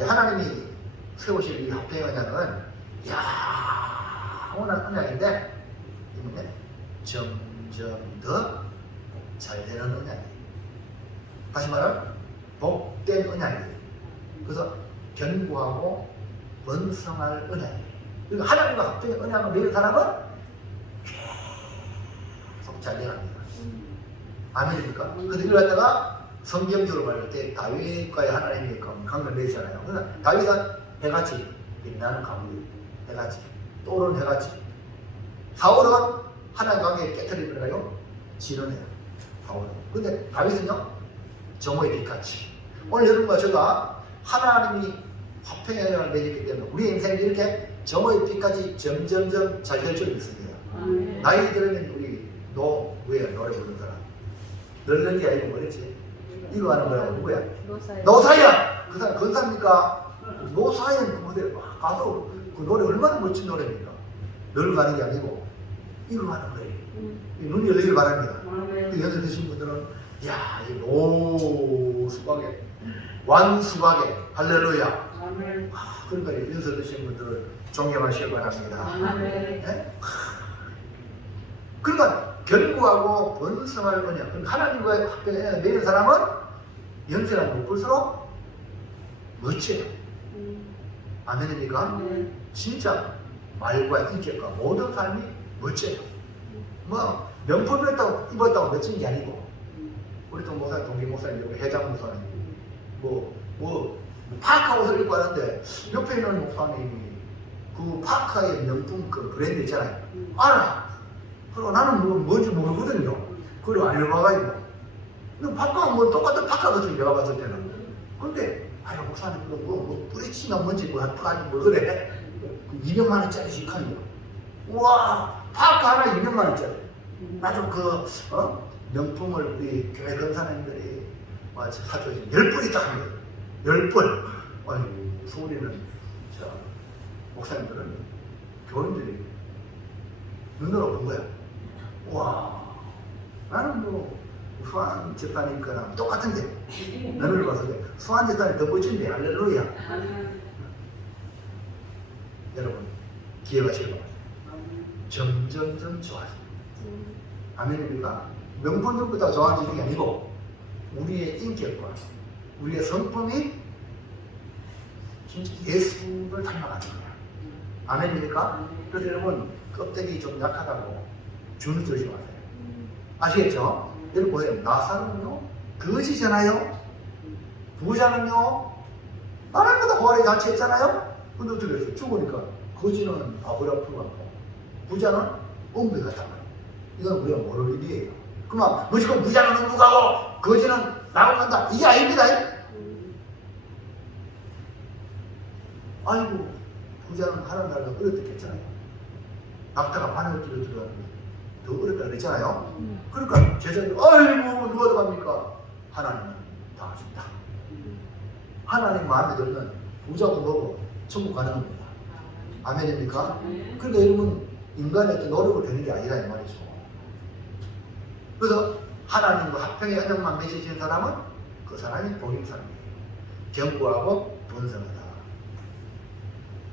하나님이 세우실 이 화평의 언약은 영원한 언약인데 이번에 점점 더 잘 되는 언약이에요. 다시 말하면 복된 언약이에요. 그래서 견고하고 번성할 언약이에요. 그러니까 하나님과 합동의 언약을 맺은 사람은 계속 잘 돼갑니다. 아멘입니까? 근데 이걸 갖다가 성경적으로 말할 때 다윗과의 하나님의 관계를 맺잖아요. 그러니까 다윗은 해같이 빛나는 가문이에요. 해같이 또 오른 해같이. 사울은 하나님 관계에 깨트리더라요. 지른해요. 사울은. 근데 다윗은요, 정오의 빛같이. 오늘 여러분과 제가 하나님이 화평의 언약을 맺었기 때문에 우리 인생이 이렇게 정오의 빛까지 점점점 잘 될 줄 믿습니다. 나이 들으면 우리 노래 부르는 사람. 늙는 게 아니고 뭐랬지? 이거 하는 거라고 누구야? 노사연! 그 사람 건사입니까? 노사연 그 무대 가서 그 노래 얼마나 멋진 노래입니까? 늙어가는 게 아니고 이거 하는 거예요. 눈이 열리길 바랍니다. 연세 드신 분들은 야, 이 노수박에 완수박에 할렐루야. 그러니까 연세 드신 분들을 존경하시기 바랍니다. 네? 그러니까 견고하고 번성할 언약. 하나님과의 합병에 매는 사람은 연세가 높을수록 멋져요. 아멘입니까? 진짜 말과 인격과 모든 삶이 멋져요. 뭐 명품을 입었다고 멋진 게 아니고, 우리 또 목사님, 동기 목사님, 회장 목사님 뭐 파카 옷을 입고 하는데 옆에 있는 목사님이 그 파카의 명품 그 브랜드 있잖아요. 알아. 그리고 나는 뭔지 모르거든요. 그리고 알려봐가지고. 근데 파카가 뭐 똑같은 파카 같은 내가 봤을 때는. 근데 아유 목사님 그거 뭐 뿌리치나 뭔지 아니 뭐 그래. 200만 원짜리씩 하냐. 우와, 파카 하나 200만 원짜리. 나도 명품을 우리 교회 건사님들이 사줘서 10불 있다 하는 거예요. 10불. 아니, 소리는, 목사님들은 교인들이 눈으로 본 거야. 와, 나는 뭐, 수완 재단이 있거나 똑같은데, 눈으로 봐서 수완 재단이 더 멋진데, 할렐루야. 여러분, 기억하시기 바랍니다. 점점점 좋아요. 아멘입니까? 명품들보다 좋아지는 게 아니고 우리의 인격과 우리의 성품이 진짜 예수를 닮아가는 거야. 아멘입니까? 그래서 여러분 껍데기 좀 약하다고 주눅 들지 마세요. 아시겠죠? 여러분 보세요. 나사로는요 거지잖아요. 부자는요 하나님보다 부활의 자체했잖아요. 근데 어떻게 했어요? 죽으니까 거지는 아브라함 같고 부자는 엉배 같단 말이에요. 이건 우리가 모를 일이에요. 그러면 무조건 부자는 응부가고 거지는 나간다. 이게 아닙니다. 아이고 부자는 하는 날도 어렵겠잖아요. 낙타가 바늘길로 들어가는데 더 어렵다 그랬잖아요. 그러니까 제자들이 아이고 누가 들어갑니까? 하나님은 다 하신다. 하나님 마음에 들면 부자고 뭐고 천국 가는 겁니다. 아멘입니까? 그러니까 여러분 인간의 어떤 노력을 되는 게 아니라 이 말이죠. 그래서 하나님과 합평의 언약만 맺으신 사람은 그 사람이 복인 사람이에요. 견고하고 번성하다.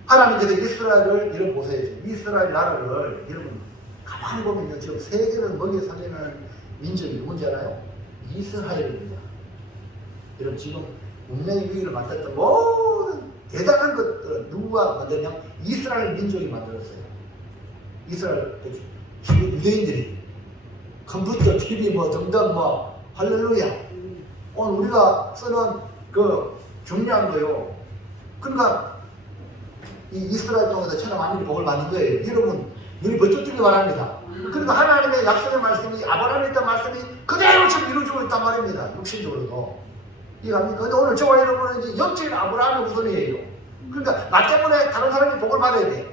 하나님께서 이스라엘을 여러분 보세요. 이스라엘 나라를 여러분 가만히 보면요. 지금 세계를 먹여 살리는 민족이 누군지 알아요? 이스라엘입니다. 여러분 지금 운명의 위기를 만들었던 모든 대단한 것들은 누구가 만들었냐? 이스라엘 민족이 만들었어요. 이스라엘 유대인들이 컴퓨터, TV 뭐 등등 뭐 할렐루야. 오늘 우리가 쓰는 그 중요한 거요. 그러니까 이 이스라엘 통해서 천하 만민이 복을 받는 거예요. 여러분 눈이 번쩍 뜨기 바랍니다. 그러니까 하나님의 약속의 말씀이 아브라함에 있던 말씀이 그대로 지금 이루어지고 있단 말입니다. 육신적으로도. 이해갑니까? 근데 오늘 저와 여러분은 이제 영적인 아브라함의 후손이에요. 그러니까 나 때문에 다른 사람이 복을 받아야 돼요.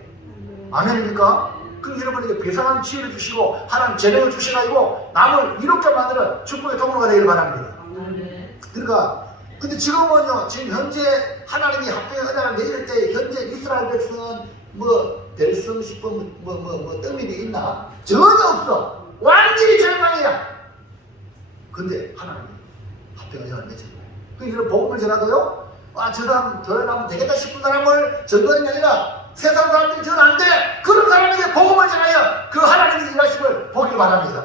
아멘입니까? 그럼 여러분에게 배상한 치유를 주시고 하나님 재능을 주셔가지고 남을 이롭게 만드는 축복의 통로가 되기를 바랍니다. 그러니까 근데 지금은요, 지금 현재 하나님이 합병의 언약을 내릴 때 현재 이스라엘 백성은 뭐 될성 싶어 뭐 떡밀이 있나? 전혀 없어. 완전히 절망이야. 근데 하나님이 합병의 언약을 맺은 거예요. 그러니까 복음을 전하도요, 저 사람 전하면 되겠다 싶은 사람을 전도하는 게 아니라 세상 사람들이 전 안 돼. 그런 사람에게 복음을 전하여 그 하나님의 일하심을 보기를 바랍니다.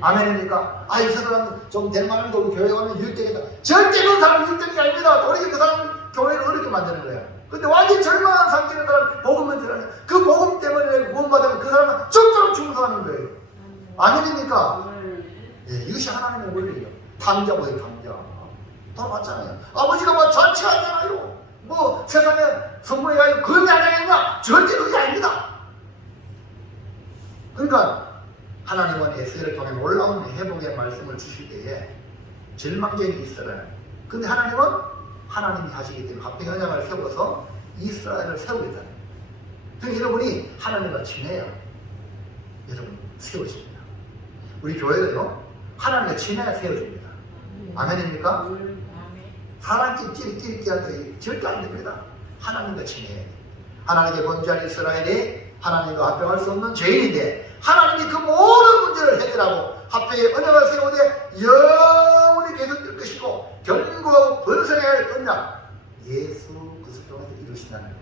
아멘입니까? 이 사람은 좀 대만하면 우리 교회 가면 유익되겠다. 절대 그 사람 유익되는 게 아닙니다. 오히려 그 사람 교회를 어렵게 만드는 거예요. 근데 완전히 절망한 상태에 따라 복음을 전하는 그 복음 때문에 구원받으면 그 사람은 죽도록 충성하는 거예요. 아멘입니까? 예, 이것이 하나님의 원리예요. 탐자보다 탐자. 다 맞잖아요. 아버지가 뭐 잔치하잖아요. 뭐 세상에 선물해 가지고 그런 게 아니겠냐? 절대 그게 아닙니다. 그러니까 하나님은 에스겔을 통해 놀라운 회복의 말씀을 주실 때에 절망적인 이스라엘. 근데 하나님은 하나님이 하시기 때문에 합병의 언약을 세워서 이스라엘을 세우겠다. 그러니까 여러분이 하나님과 친해야 여러분 세워집니다. 우리 교회는요, 하나님과 친해야 세워집니다. 아멘입니까? 사람끼리 찌릿찌릿 하는 절대 안 됩니다. 하나님과 친해야 돼. 하나님의 범죄한 이스라엘이 하나님과 합병할 수 없는 죄인인데 하나님이 그 모든 문제를 해결하고 합병의 언약을 세우되 영원히 계속될 것이고 견고하고 번성해야 할 언약 예수 그리스도 통해서 이루신다는 거예요.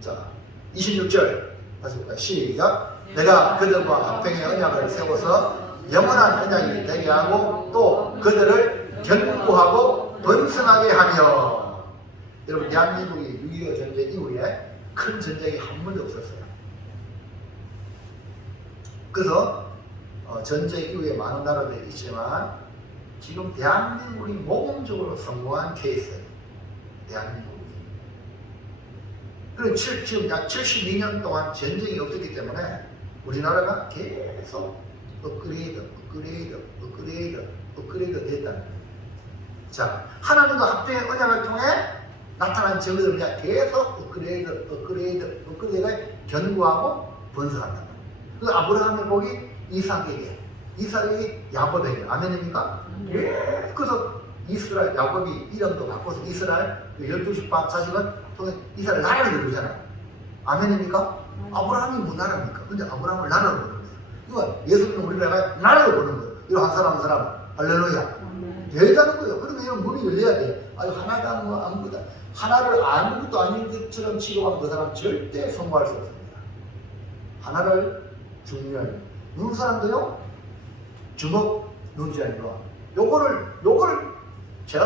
자, 26절 다시 볼까요? 시작. 내가 그들과 합병의 언약을 세워서 영원한 언약이 되게 하고 또 그들을 견고하고 번성하게 하며. 여러분, 대한민국이 6.25 전쟁 이후에 큰 전쟁이 한 번도 없었어요. 그래서 전쟁 이후에 많은 나라들이 있지만 지금 대한민국이 모범적으로 성공한 케이스예요. 대한민국이. 그리고 지금 약 72년 동안 전쟁이 없었기 때문에 우리나라가 계속 업그레이드 됐다는 거예요. 자, 하나님과 합병의 언약을 통해 나타난 증거들을 계속 업그레이드가 견고하고 번성한다. 그 아브라함의 복이 이삭에게, 이삭이 야곱에게. 아멘입니까? 예. 그래서 이스라엘, 야곱이 이름도 바꿔서 이스라엘, 12집 자식은 통해 이스라엘 나라를 이루잖아요. 아멘입니까? 아브라함이 뭐 나라입니까? 근데 아브라함을 나라로 보는 거예요. 이거 예수님은 우리나라가 나라로 보는 거예요. 이거 한 사람, 할렐루야. 대단한 거예요. 그러면 이런 문이 열려야 돼. 하나도 아무것도, 하나를 아무것도 아닌 것처럼 취급하면 그 사람 절대 성공할 수 없습니다. 하나를 중요해요. 누군 사람도요, 주먹 눈지 아니고, 요거를 잘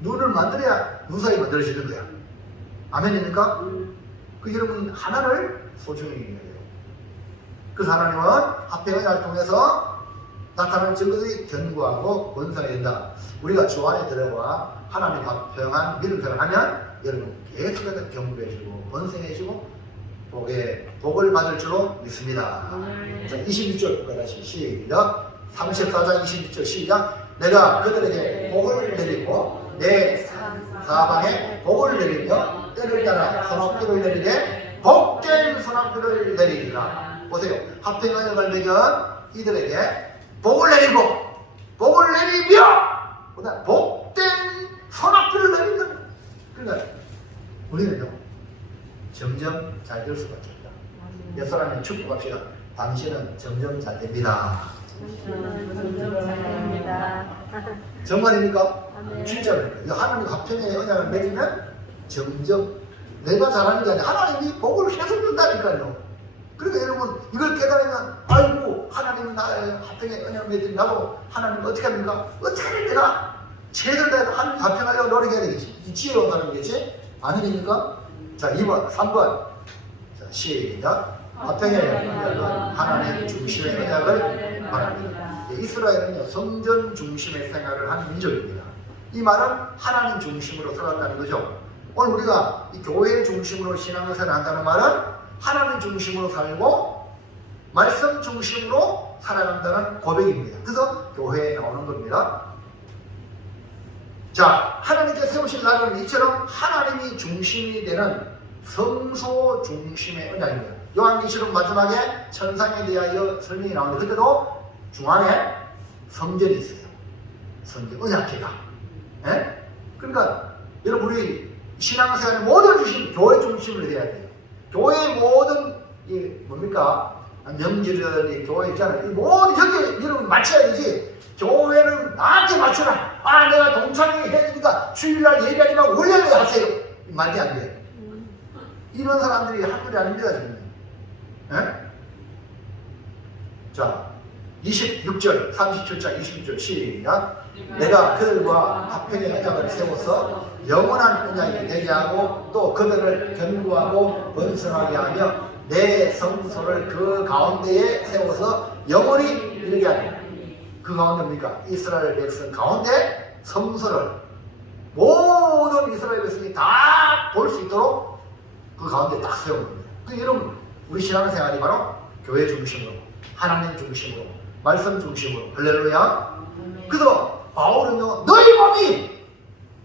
눈을 만들어야 눈살이 만들어지는 거야. 아멘입니까? 그 여러분, 하나를 소중히 해야 돼요. 그래서 하나님은 합병의 언약을 통해서 나타나는 증거들이 견고하고 번성해야 된다. 우리가 주 안에 들어와 하나님 합병한 믿음 생활하면 여러분 계속해서 견고해지고 번성해지고 복을 받을 줄로 믿습니다. 자, 26절 다시 시작. 34장 26절 시작. 내가 그들에게 복을 내리고 내 사방에 복을 내리며 때를 따라 소낙비를 내리되 복된 소낙비를 내리리라. 보세요. 합병의 언약을 맺은 이들에게 복을 내리고 복을 내리며 그다음 복된 소낙비를 내린다. 그러니까 우리는요 점점 잘 될 수밖에 없다. 몇 사람이 축복합시다. 당신은 점점 잘 됩니다. 정말입니까? 진짜입니다. 하나님 합병의 언약을 맺으면 점점 내가 잘하는 게 아니라 하나님이 복을 계속 준다니까요. 그러니까 여러분 이걸 깨달으면 아이고 하나님은 나의 합병의 언약을 맺으면 나도 하나님 어떻게 합니까? 어떻게 내가 최선을 다해서 하나님 합병하려고 노력해야 되겠지. 지혜로운 사람이겠지? 아니니까? 자 2번 3번 자 시작. 합병의 언약은 하나님 중심의 언약을 말합니다. 이스라엘은요 성전 중심의 생활을 한 민족입니다. 이 말은 하나님 중심으로 살았다는 거죠. 오늘 우리가 이 교회 중심으로 신앙생활을 한다는 말은 하나님 중심으로 살고 말씀 중심으로 살아간다는 고백입니다. 그래서 교회에 나오는 겁니다. 자, 하나님께 세우신 나라는 이처럼 하나님이 중심이 되는 성소 중심의 언약입니다. 요한계시록 마지막에 천상에 대하여 설명이 나오는데 그때도 중앙에 성전이 있어요. 성전, 언약궤가. 예? 신앙생활의 모든 중심, 교회 중심으로 돼야 돼요. 교회의 모든 이 뭡니까? 명절이 교회 있잖아요. 이 모든 여기 여러분 맞춰야 되지. 교회는 나한테 맞춰라. 아 내가 동창회 해주니까 주일날 예배하지 말고 월요일에 하세요. 말이 안 돼. 이런 사람들이 한둘이 아닙니다 지금. 예? 자 26절 37장 26절 시작. 내가 그들과 화평의 언약을 세워서 영원한 언약이 되게 하고 또 그들을 견고하고 번성하게 하며 내 성소를 그 가운데에 세워서 영원히 이르게 하리라. 그 가운데 뭡니까? 이스라엘 백성 가운데 성소를 모든 이스라엘 백성이 다 볼 수 있도록 그 가운데 딱 세운 겁니다. 그 여러분 우리 신앙생활이 바로 교회 중심으로 하나님 중심으로 말씀 중심으로 할렐루야. 그래서 바울은요 너희 몸이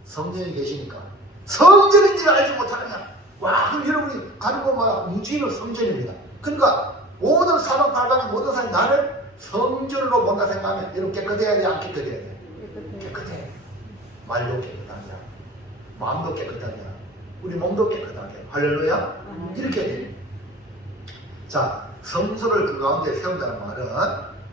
성전에 계시니까 성전인 줄 알지 못하느냐. 와 그럼 여러분이 가는 곳마다 움직이는 성전입니다. 그러니까 모든 사방팔방의 모든 사람이 나를 성전으로 본다 생각하면 여러분 깨끗해야 돼 안 깨끗해야 돼? 깨끗해. 말도 깨끗하냐 마음도 깨끗하냐 우리 몸도 깨끗하게 할렐루야. 이렇게 돼. 자 성소를 그 가운데 세운다는 말은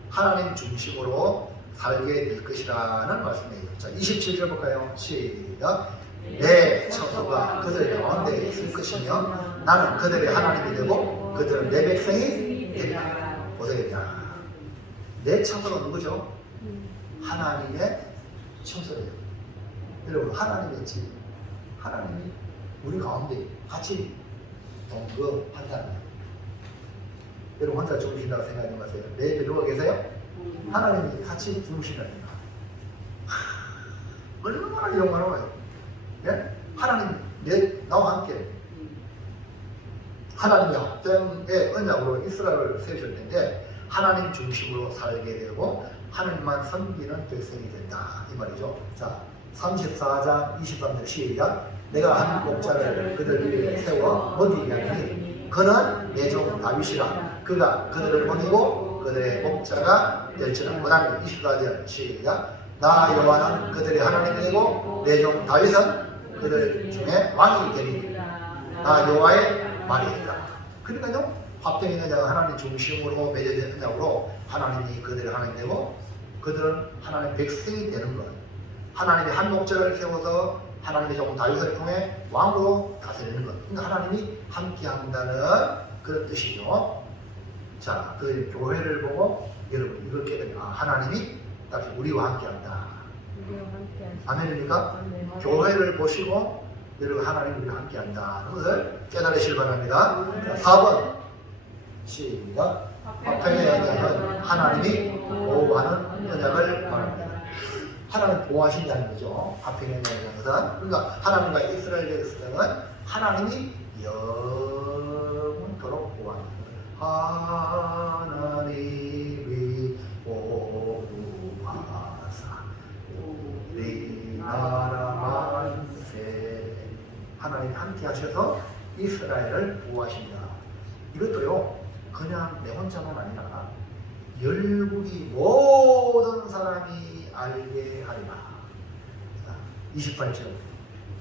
하나님 중심으로 살게 될 것이라는 말씀이에요. 자 27절 볼까요? 시작. 내 처소가 그들 가운데 있을 것이며 나는 그들의 하나님이 되고 그들은 내 백성이 되리라. 보세요. 내 처소가 누구죠? 하나님의 처소예요. 여러분 하나님의 집 하나님이 우리 가운데 같이 동거한다는 거예요. 여러분 혼자 주무신다고 생각하지 마세요. 내 옆에 누가 계세요? 하나님이 같이 주무신다니까. 얼마나 영광로워요. 예? 하나님 나와 함께 하나님의 합정의 언약으로 이스라엘을 세우실 텐데 하나님 중심으로 살게 되고 하나님만 섬기는 백성이 된다 이 말이죠. 자 34장 23절 시작. 내가 한 목자를 그들 위에 세워 먹이게 하니 그는 내 종 다윗이라. 그가 그들을 먹이고 그들의 목자가 될지라. 그 다음에 24절 시작. 나 여호와는 그들의 하나님이 되고 내 종 다윗은 그들 중에 왕이 되리니 나 여호와의 말이니라. 그러니까요 화평의 언약은 하나님 중심으로 맺어진 언약으로 하나님이 그들의 하나님 되고 그들은 하나님의 백성이 되는 거예요. 하나님이 한 목자를 세워서 하나님의 종 다윗을 통해 왕으로 다스리는 것. 그러니까 하나님이 함께한다는 그런 뜻이죠. 자, 그 교회를 보고 여러분 이렇게 되면 하나님이 딱 우리와 함께한다. 아멘입니까? 교회를 보시고 여러분 하나님 우리와 함께한다는 것을 깨달으시길 바랍니다. 자, 4번 시작. 화평의 언약은 하나님이 보호하는 언약을 말합니다. 하나님 보호하신다는 거죠. 화평의 언약이라는 것은. 그러니까 하나님과 이스라엘 백성은 하나님이 영원토록 보호하는 거예요. 하나님이 보호하사 우리나라 만세. 하나님이 함께 하셔서 이스라엘을 보호하신다. 이것도요 그냥 내 혼자만 아니라 열국이 모든 사람이 알게 하리라. 28절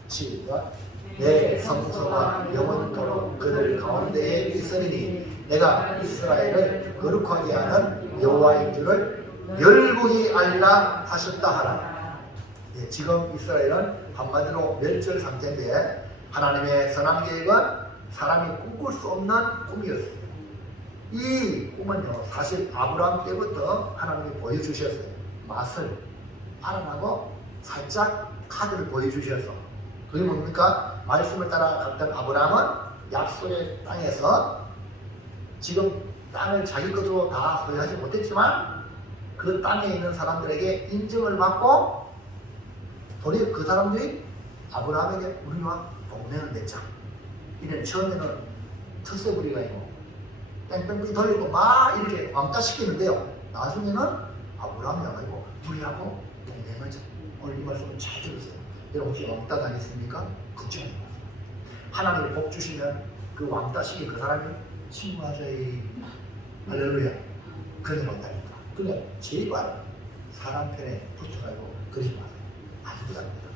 시작. 내 성소가 영원토록 그들 가운데에 있으리니 내가 이스라엘을 거룩하게 하는 여호와인 줄을 열국이 알리라 하셨다 하라. 예, 지금 이스라엘은 한마디로 멸절 상태인데 하나님의 선한 계획은 사람이 꿈꿀 수 없는 꿈이었어요. 이 꿈은요 사실 아브라함 때부터 하나님이 보여주셨어요. 맛을 알아나고 살짝 카드를 보여주셔서 그게 뭡니까? 말씀을 따라 갔던 아브라함은 약속의 땅에서 지금 땅을 자기 것으로 다 소유하지 못했지만 그 땅에 있는 사람들에게 인정을 받고 도리어 그 사람들이 아브라함에게 우리와 동맹을 맺자. 이는 처음에는 텃세부리가 있고 뺑뺑뺑 돌리고 막 이렇게 왕따 시키는데요. 나중에는 아브라함이 와가지고 우리하고 동맹하자. 오늘 이 말씀을 잘 들으세요. 여러분 혹시 왕따 다녔습니까? 걱정하지 마세요. 하나님이 복 주시면 그 왕따 시킨 그 사람이 친구하자이. 할렐루야. 그런 왕따입니다. 그러니까 제발 사람 편에 붙어가지고 그러지 마세요. 아주 부담입니다.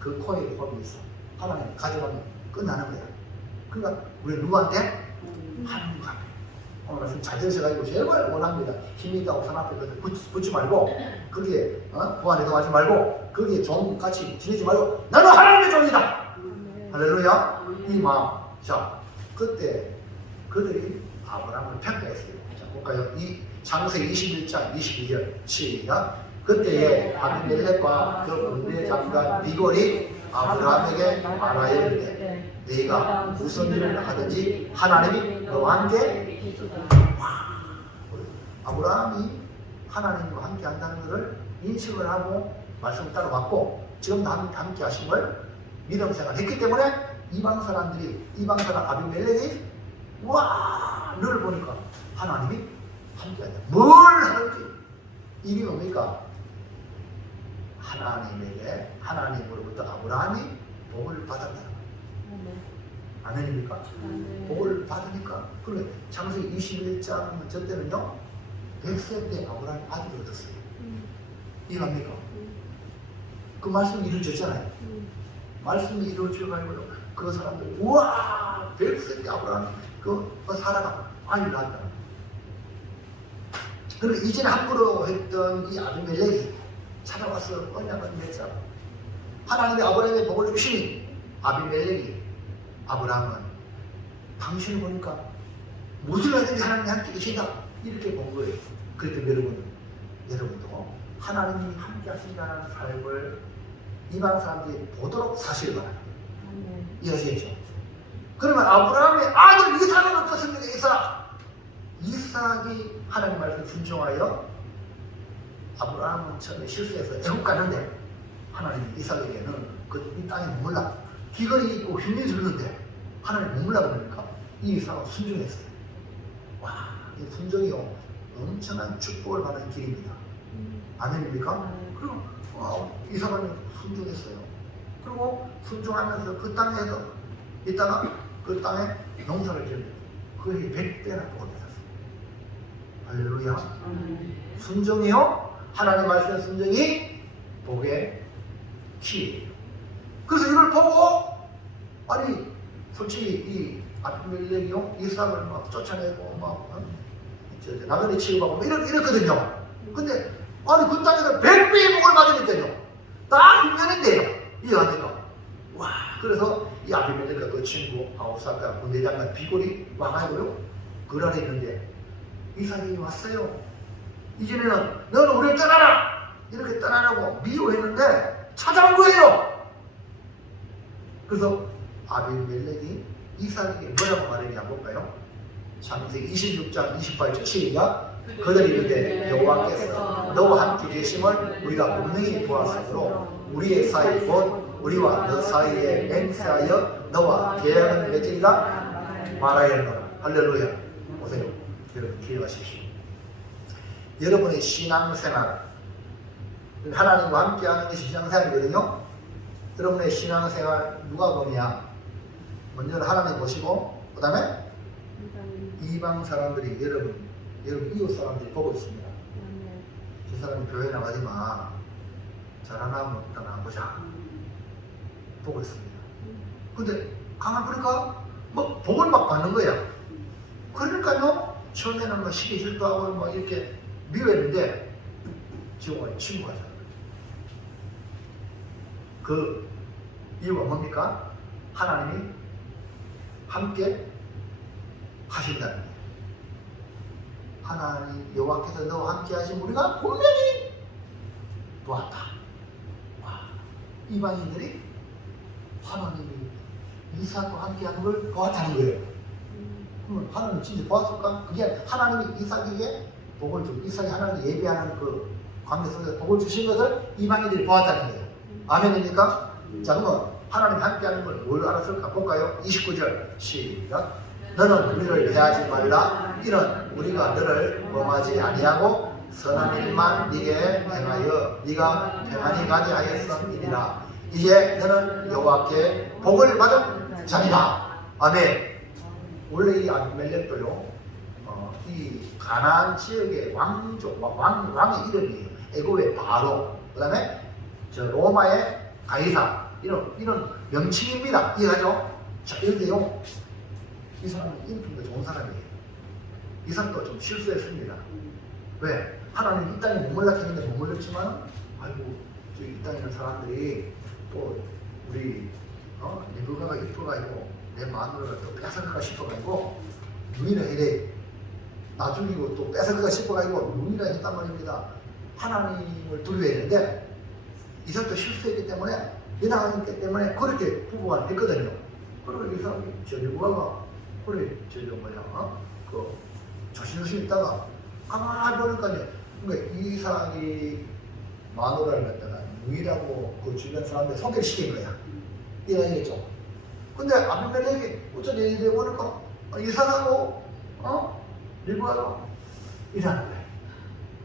그 코에 홈이 있어. 하나님 가져가면 끝나는 거야. 그러니까 우리 누구한테? 하나님과 오늘 말씀 잘 들으셔가지고 제발 원합니다. 힘이 있다고 산 앞에 붙지 말고 거기에 보안해도 하지 말고 거기에 종같이 지내지 말고 나는 하나님의 종이다. 할렐루야. 이 마음. 자, 그때 그들이 아브라함을 평가했어요. 자, 볼까요? 이 창세기 21장 22절 시작. 그때에 아비멜렉과 그 군대 장관 비골이 아브라함에게 말하여 이르되 네가 무슨 일을 하든지 하나님이 너와 함께. 아브라함이 하나님과 함께 한다는 것을 인식을 하고 말씀을 따라갔고 지금도 함께 하신 걸 믿음 생활했기 때문에 이방 사람 아비멜렉이 와 너를 보니까 하나님이 함께 한다. 뭘 하는지 이게 뭡니까? 하나님으로부터 아브라함이 복을 받았다. 아멘입니까? 복을 받으니까. 그러면 창세기 21장 저 때는요 100세 때 아브라함이 아들을 얻었어요. 이해합니까? 그 말씀이 이루어졌잖아요. 말씀이 이루어져가지고요 그 사람들 우와 100세 때 아브라함이 그 사라가 아이를 낳았다. 그리고 이전에 함부로 했던 이 아비멜렉이 찾아와서 언약을 맺자. 하나님이 아브라함의 복을 주시니 아비멜렉이 아브라함은 당신을 보니까 무슨 하든지 하나님이 함께 계신다 이렇게 본 거예요. 그랬더니 여러분도 하나님이 함께 하신다는 삶을 이방 사람들이 보도록 사실 바랍니다. 이해하시겠죠? 그러면 아브라함의 아들 이삭은 어떻습니까? 이삭이 하나님 말씀 순종하여 아브라함은 처음에 실수해서 애국 가는데 하나님 이삭에게는 이 땅에 머물라 귀걸이 있고 흉이 들는데 하나님 머물라 그러니까 이 이삭은 순종했어요. 와, 이 순종이요 엄청난 축복을 받는 길입니다. 아멘입니까? 그리고 이삭은 순종했어요. 그리고 순종하면서 그 땅에서 있다가 그 땅에 농사를 지었는데 그의 100배나 복을 받았어요. 할렐루야. 순종이요 하나님 말씀 순종이 복의 키예요. 그래서 이걸 보고 아니 솔직히 이 아비멜렉이요 이삭을 막 쫓아내고 막 나그네 취급하고 이랬거든요. 근데 아니 그 땅에서 100배의 복을 받으니까요 딱 흉년인데요. 이해합니까? 와 그래서 이 아비멜렉과 그 친구 아홉사가 군대장관 비골이 와가지고요 그 아래 있는데 이삭이 왔어요. 이전에는 너는 우리를 떠나라 이렇게 떠나라고 미워했는데 찾아온 거예요. 그래서 아비멜렉이 이삭에게 뭐라고 말했냐 볼까요? 창세기 26장 28절 시작. 그들이 이르되 여호와께서 너와 함께 계심을 우리가 분명히 보았으므로 우리의 사이 곧 우리와 너 사이에 맹세하여 너와 계약을 맺으리라 말하였노라. 할렐루야. 보세요. 여러분 기억하십시오. 여러분의 신앙생활 하나님과 함께하는 것이 신앙생활이거든요. 여러분의 신앙생활 누가 보냐? 먼저는 하나님 보시고 그 다음에 이방 사람들이 여러분 이웃 사람들이 보고 있습니다. 저 사람이 교회 나가지 마. 잘하나 못하나 보자. 보고 있습니다. 근데 가만 보니까 뭐 복을 막 받는 거야. 그러니까요 처음에는 뭐 시기 질투하고 뭐 이렇게 미워했는데 지금 친구하잖아요. 그 이유가 뭡니까? 하나님이 함께 하신다는 거예요. 하나님 여호와께서 너와 함께 하신 우리가 분명히 보았다. 와, 이방인들이 하나님이 이삭과 함께 하는 걸 보았다는 거예요. 그러면 하나님 진짜 보았을까? 그게 하나님이 이삭에게 복을 주고 이삭이 하나님 예배하는 그 관계 속에서 복을 주신 것을 이방인들이 보았다는 거예요. 아멘입니까? 자 그러면 하나님 함께 하는 걸 뭘 알았을까? 볼까요? 29절 시작. 너는 우리를 해하지 말라. 이는 우리가 너를 범하지 아니하고 선한 일만 네게 행하여 네가 평안히 가게 하였음이니라. 이제 너는 여호와께 복을 받은 자니라. 아멘. 원래 이 아비멜렉도요 이 가나안 지역의 왕의 이름이에요. 애굽의 바로, 그 다음에 저 로마의 가이사 이런 명칭입니다. 이해하죠? 자, 그런데요, 이 사람은 인품도 좋은 사람이에요. 이 사람도 좀 실수했습니다. 왜? 하나님 이 땅에 머물렀 했는데 머물렀지만, 아이고, 이 땅에 있는 사람들이 또 우리 리브가가 이뻐가지고 내 마누라를 또 뺏어갈까 싶어가지고 누이를 해래. 나 죽이고 또 뺏어갈까 싶어가지고 누이를 했단 말입니다. 하나님을 두려워했는데 이 사람도 실수했기 때문에 이나가기 때문에 그렇게 부부가 했거든요. 그리고 이 사람이 저 리브가가 그래 그 조심조심 있다가 가만히 보니까요. 그러니까 이삭이 마누라를 갖다가 누이라고 그 주변 사람들 소개를 시킨 거야. 이해하겠죠? 근데 아비멜렉이 어쩐 일이 되고 보니까 이삭하고 리브가가 일하는 거야.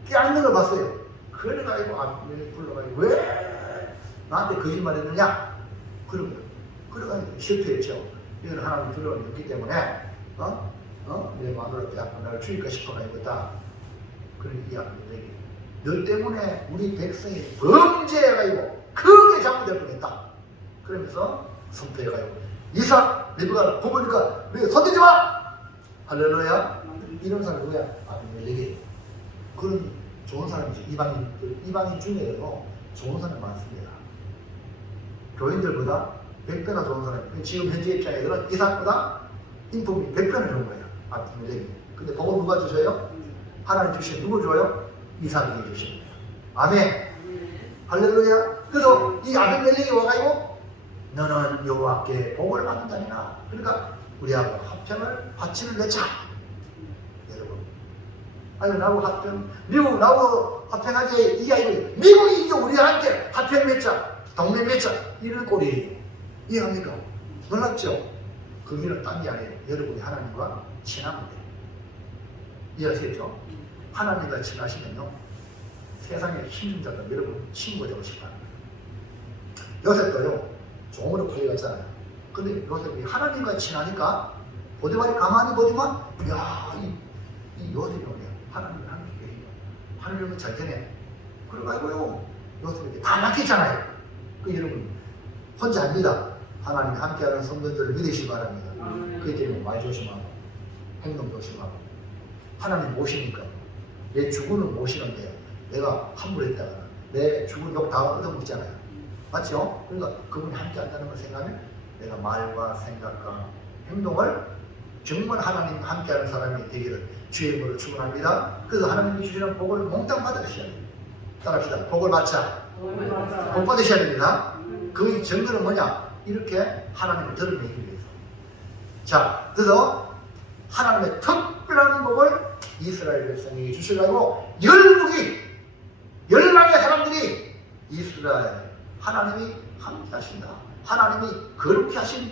깨닫는 걸 봤어요. 그래가지고 아비멜렉 불러가지고 왜 나한테 거짓말 했느냐? 그런 거예요. 그래가지고 실패했죠. 이건 하나님 두려움이 없기 때문에 내 마누라 빼앗고 나를 죽일까 싶어가지고 다 그런 이야기를 너 때문에 우리 백성이 범죄해가지고 크게 잘못될 뻔했다. 그러면서 선포해가지고 이삭 리브가를 보니까 왜 손대지 마! 할렐루야. 이런 사람이 누구야? 아비멜렉이. 그런 좋은 사람이죠. 이방인 중에도 좋은 사람이 많습니다. 교인들보다 100배나 좋은 사람이. 지금 현재 입장에서는 이삭보다 인품이 100배나 좋은 거예요. 아비멜렉이. 근데 복을 누가 주셔요? 하나님 주신 누구 줘요? 이삭에게 주십니다. 아멘. 할렐루야. 그래서 이 아비멜렉이 와가지고 너는 여호와께 복을 받는다니라. 그러니까 우리하고 화평을 바치는 내자. 여러분, 아니 나하고 화평, 미국 나하고 화평하지 이 아이고 미국이 이제 우리한테 화평 맺자, 동맹 맺자 이런 꼴이 이해합니까? 놀랍죠? 그 길은 딴 게 아니에요. 여러분이 하나님과 친하면 돼요. 이해하시겠죠? 하나님과 친하시면요 세상에 힘든 자들 여러분 친구가 되고 싶어요. 요셉도요 종으로 풀려갔잖아요. 근데 요셉이 하나님과 친하니까 보디발이 가만히 보지만 이 요셉이 뭐냐 하나님을 함께 계시고 하나님은 잘 되네. 그래가지고요 요셉이 다 맡겼잖아요. 그 여러분 혼자 아닙니다. 하나님이 함께하는 성도들을 믿으시기 바랍니다. 그렇기 때문에 말 조심하고 행동 조심하고 하나님 모시니까 내 주군은 모시는데 내가 함부로 했다가 내 주군 욕 다 얻어먹잖아요. 맞죠? 그러니까 그분이 함께 한다는 걸 생각하면 내가 말과 생각과 행동을 정말 하나님 함께하는 사람이 되기를 주의 이름으로 축원합니다. 그래서 하나님이 주시는 복을 몽땅 받으셔야 돼요. 따라합시다. 복을 받자. 복 받으셔야 됩니다. 그 증거는 뭐냐? 이렇게 하나님을 드러내기 위해서. 자, 그래서 하나님의 특별한 복을 이스라엘 백성이 주시려고 열방의 사람들이 이스라엘 하나님이 함께 하신다. 하나님이 그렇게 하신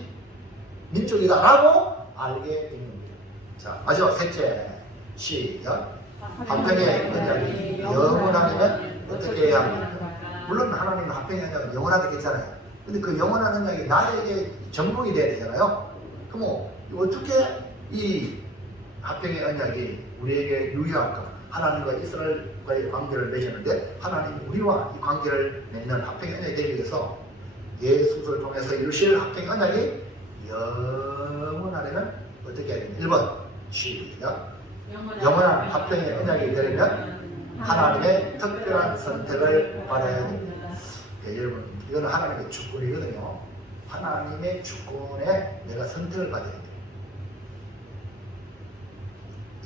민족이다 라고 알게 되는 겁니다. 자, 마지막 셋째 시작. 화평의 언약이 영원하려면 어떻게 해야 합니까? 물론 하나님은 화평의 언약은 영원하게 했잖아요. 근데 그 영원한 언약이 나에게 정복이 돼야 되잖아요. 그럼 어떻게 이 화평의 언약이 우리에게 유효할까? 하나님과 이스라엘과의 관계를 맺었는데 하나님이 우리와 이 관계를 맺는 화평의 언약이 되기 위해서 예수를 통해서 이루실 화평의 언약이 영원하려면 어떻게 해야 되냐? 1번 시작. 영원한 화평의 언약이 되려면 하나님의 특별한 선택을 받아야 됩니다. 네, 여러분 이거는 하나님의 주권이거든요. 하나님의 주권에 내가 선택을 받아야 돼요.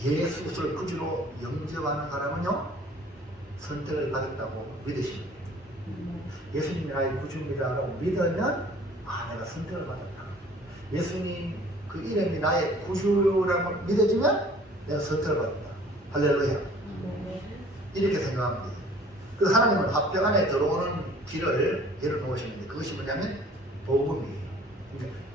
예수 그리스도를 구주로 영접하는 사람은요 선택을 받았다고 믿으시면 돼요. 예수님이 나의 구주입니다라고 믿으면 내가 선택을 받았다. 예수님 그 이름이 나의 구주라고 믿어지면 내가 선택을 받았다. 할렐루야. 이렇게 생각하면 돼요. 그래서 하나님은 화평 안에 들어오는 길을 열어놓으시는데 그것이 뭐냐면 복음이에요.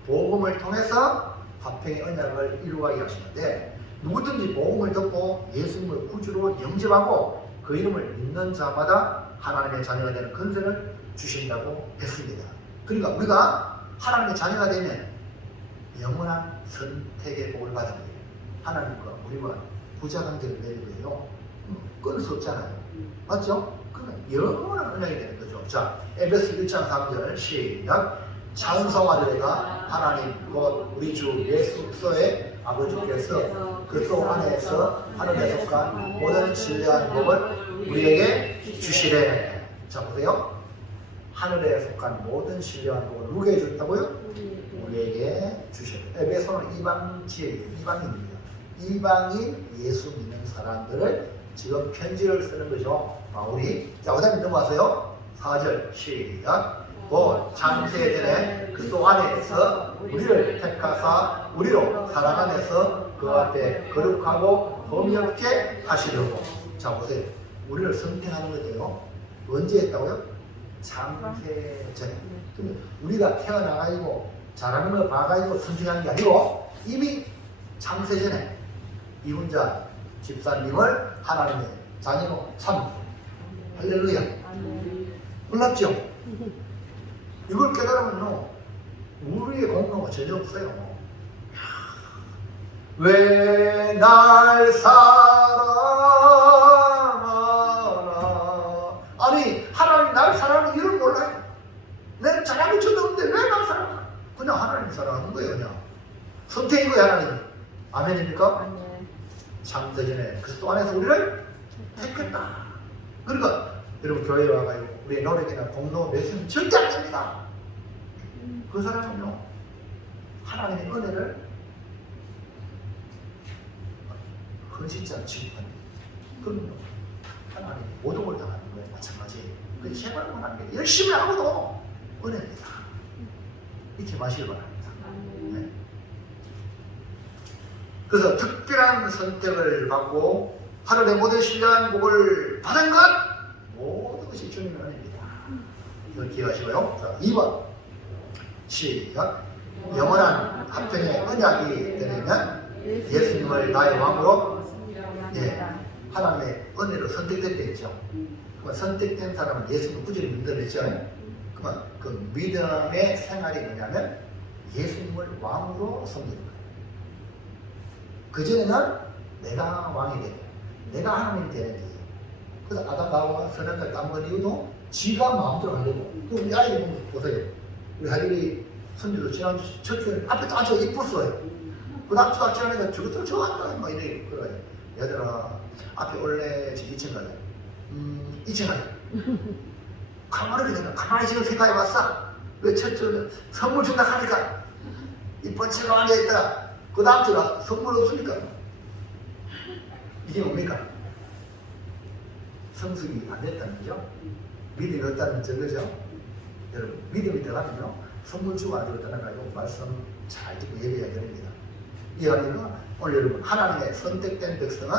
복음을 통해서 화평의 언약을 이루어가게 하시는데 누구든지 복음을 듣고 예수님을 구주로 영접하고 그 이름을 믿는 자마다 하나님의 자녀가 되는 권세를 주신다고 했습니다. 그러니까 우리가 하나님의 자녀가 되면 영원한 선택의 복을 받은 거예요. 하나님과 우리와 부자관계를 맺는 거예요. 끊을 수 없잖아요. 맞죠? 그러면 영원한 언약이 되는 거죠. 자, 에베소 1장 3절 시작. 찬송하리라. 하나님 곧 우리 주 예수 그리스도의 아버지께서 그리스도 안에서 하늘에 속한 모든 신령한 복을 우리에게 주시래. 자, 보세요. 하늘에 속한 모든 신령한 복을 누구에게 줬다고요? 우리에게 주시래. 에베소는 이방인입니다. 이방인 예수 믿는 사람들을 지금 편지를 쓰는 거죠. 바울이. 자, 그 다음에 넘어가세요. 4절 시작. 곧 창세전에 그리스도 안에서 우리를 택하사 우리로 사랑 안에서 그 앞에 거룩하고 흠이 없게 하시려고. 자, 보세요. 우리를 선택하는 거예요. 언제 했다고요? 창세전에. 우리가 태어나가지고 잘하는 걸 봐가지고 선택하는 게 아니고 이미 창세전에 이 혼자 집사님을 하나님의 자녀로 삼고. 할렐루야. 놀랍죠? 이걸 깨달으면요, 우리의 공로가 전혀 없어요. 왜 날 사랑하나? 아니, 하나님 날 사랑하는 이유를 몰라요. 내가 잘하는 줄도 없는데 왜 날 사랑하나? 그냥 하나님 사랑하는 거예요, 그냥. 선택인 거예요, 하나님. 아멘입니까? 창세전에 그리스도 안에서 우리를 택했다. 그러니까 여러분 교회에 와가지고 우리의 노력이나 공로 맺으면 절대 안 됩니다. 그 사람은요, 하나님의 은혜를 헌신자 취급합니다. 그럼요, 하나님 모독을 당하는 거예요. 마찬가지예요. 그 생활만 하는 게 열심히 하고도 은혜입니다. 잊지 마시길 바랍니다. 네. 그래서 특별한 선택을 받고 하늘의 모든 신령한 복을 받은 것, 모든 것이 주님의 은혜입니다. 이걸 기억하시고요. 자, 2번 시작. 영원한 합평의 언약이 되려면 예수님을 나의 왕으로, 하나님의 은혜로 선택됐다 했죠. 그러면 선택된 사람은 예수님을 꾸준히 믿어냈죠. 그러면 그 믿음의 생활이 뭐냐면 예수님을 왕으로 섬기는 거예요. 그전에는 내가 왕이 되고 내가 하나님이 되는 거예요. 그래서 아담 나와 선악을 딴건 이유도 지가 마음대로 하려고. 또 우리 아이들 보세요. 우리 아이들이 손주도 지난주 첫 주에 앞에 딱 앉아 이뻤어요. 그 다음 주 딱 지나니까 저것도 좋아한다 막 이래. 그래. 얘들아 앞에 올래 2층 가자. 2층 가자. 가만히 그냥 가만히 지금 생각해봤어. 왜 첫 주는 선물 준다 하니까 이 번째가 앉아있더라. 그 다음 주가 선물 없으니까. 이게 뭡니까? 성숙이 안 됐다는 거죠. 믿음이 없다는 저거죠. 여러분, 믿음이 들어가면요, 선물 주고 안 주고 떠나가지고 말씀 잘 듣고 예배해야 됩니다. 이 아니라 오늘 여러분, 하나님의 선택된 백성은,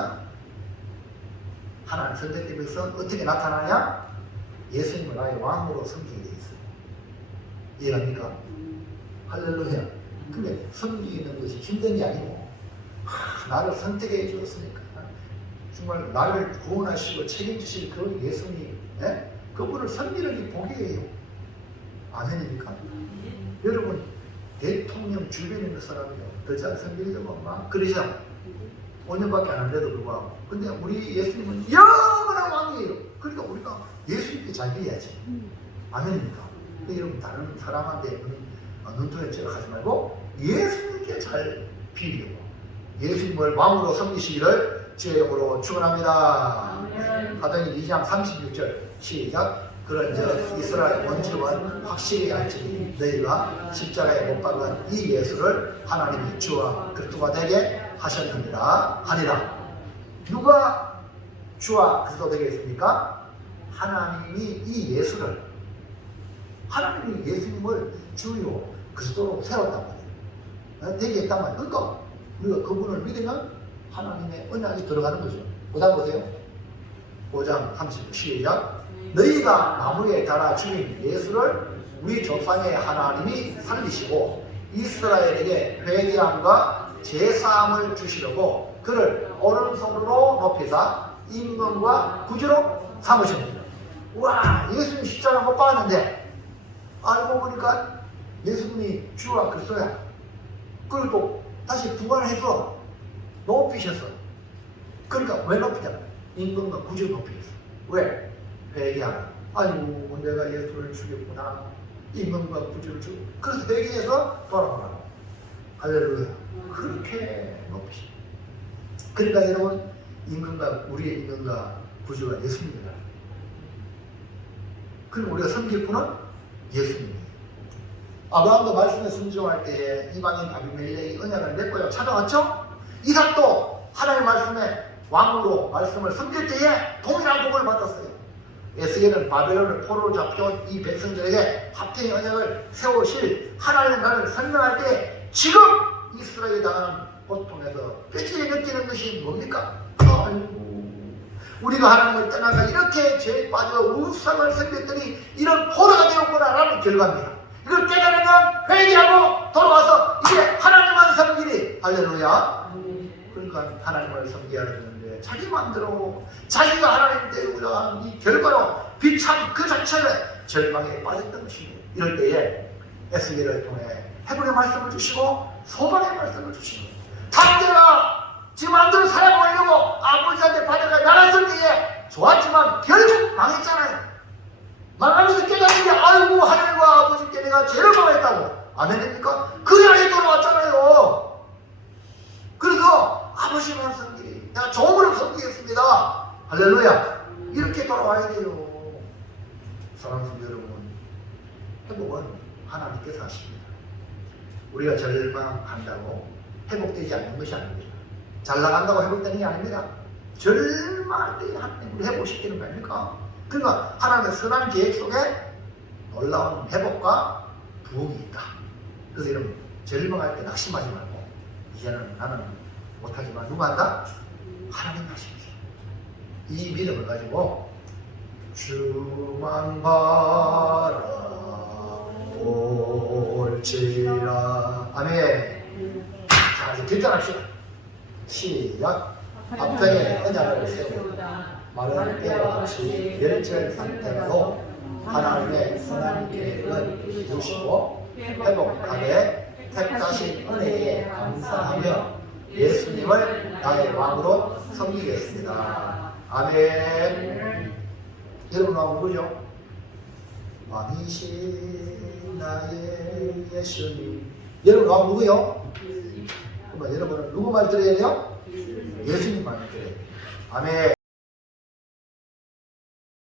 하나님 선택된 백성은 어떻게 나타나냐? 예수님을 나의 왕으로 섬기게 되어 있어요. 이해합니까? 할렐루야. 근데 섬기는 것이 힘든 게 아니고, 나를 선택해 주었으니까 정말 나를 구원하시고 책임지실 그 예수님, 그분을 섬기는 게 복이에요. 아멘입니까? 여러분, 대통령 주변에 있는 사람이요, 더 잘 섬기려고 막 그러죠. 5년밖에 안 한데도 불구하고. 근데 우리 예수님은 영원한 왕이에요. 그러니까 우리가 예수님께 잘 빌어야지. 아멘입니까? 여러분, 다른 사람한테 눈통에 찌르하지 말고 예수님께 잘 빌려고, 예수님을 왕으로 섬기시기를 주의 이름으로 축원합니다. 사도행전 2장 36절 시작. 그런즉 이스라엘 원주는 확실히 알지니 너희가 십자가에 못 박은 이 예수를 하나님이 주와 그리스도가 되게 하셨느니라 하니라. 누가 주와 그리스도 되게 했습니까? 하나님이 이 예수를, 하나님이 예수님을 주요 그리스도로 세웠단 말이에요. 되게 했단 말이에요. 그러니까 우리가 그분을 믿으면 하나님의 언약이 들어가는 거죠. 그 다음 보세요. 5장 30절 시작. 너희가 나무에 달아 죽인 예수를 우리 조상의 하나님이 살리시고 이스라엘에게 회개함과 제사함을 주시려고 그를 오른손으로 높이사 임금과 구주로 삼으십니다. 와, 예수님 십자가 못 박았는데 알고 보니까 예수님이 주와 그리스도야. 그리고 또 다시 부활해서 높이셨어. 그러니까 왜 높이냐? 임금과 구주로 높이셨어. 왜? 회개하라. 아이고 내가 예수를 죽였구나. 임금과 구주를 죽. 그래서 회개해서 돌아오라고. 할렐루야. 그렇게 높이. 그러니까 여러분 임금과 우리의 임금과 구주가 예수님이다. 그럼 우리가 섬길 분은 예수님이에요. 아브라함도 말씀에 순종할 때에 이방인 아비멜렉이 언약을 맺고요 찾아왔죠? 이삭도 하나님의 말씀에 왕으로 말씀을 섬길 때에 동일한 복을 받았어요. 에스겔은 바벨론을 포로로 잡혀온 이 백성들에게 합당의 언약을 세우실 하나님의 나라를 설명할 때 지금 이스라엘이 당하는 고통에서 뼈저리 느끼는 것이 뭡니까? 우리가 하나님을 떠나가 이렇게 죄에 빠져 우상을 섬겼더니 이런 포로가 되었구나라는 결과입니다. 이걸 깨달으면 회개하고 돌아와서 이제 하나님만 섬기리. 할렐루야. 그러니까 하나님을 섬겨야 되는데 자기 마음대로 자기가 하나님 되고자 하는 이 결과로 비참 그 자체를 절망에 빠졌던 것입니다. 이럴 때에 에스겔을 통해 회복의 말씀을 주시고 소망의 말씀을 주시고 당대가 지 마음대로 살아보려고 아버지한테 받아가 나갔을 때에 좋았지만 결국 망했잖아요. 망하면서 깨닫는 게 아이고 하늘과 아버지께 내가 죄를 범했다고. 아멘입니까? 그 안에 돌아왔잖아요. 그래서 아버지만 섬기리. 내가 종으로 섬기겠습니다. 할렐루야. 이렇게 돌아와야 돼요. 사랑하는 여러분, 회복은 하나님께서 하십니다. 우리가 절망한다고 회복되지 않는 것이 아닙니다. 잘 나간다고 회복되는 게 아닙니다. 절망할 때 하나님 우리 회복시키는 거 아닙니까? 그러니까 하나님의 선한 계획 속에 놀라운 회복과 부흥이 있다. 그래서 여러분 절망할 때 낙심하지 말고 이제는 나는 못하지만 누가 한다? 하나님 하십니다. 이 믿음을 가지고 주만 바라볼지라. 아멘. 자 이제 결단합시다. 시작. 앞편에 언약을 세우다. 마른 때와 같이 멸절 상태로 하나님의 선한 계획을 이루시고 회복하게 택하신 은혜에 감사하며 예수님을 나의 왕으로 섬기겠습니다. 아멘. 여러분 왕 누구죠? 왕이신 나의 예수님. 여러분 왕 누구요? 그러면 여러분은 누구 말 들어야 돼요? 예수님 말 들어야 돼요. 아멘.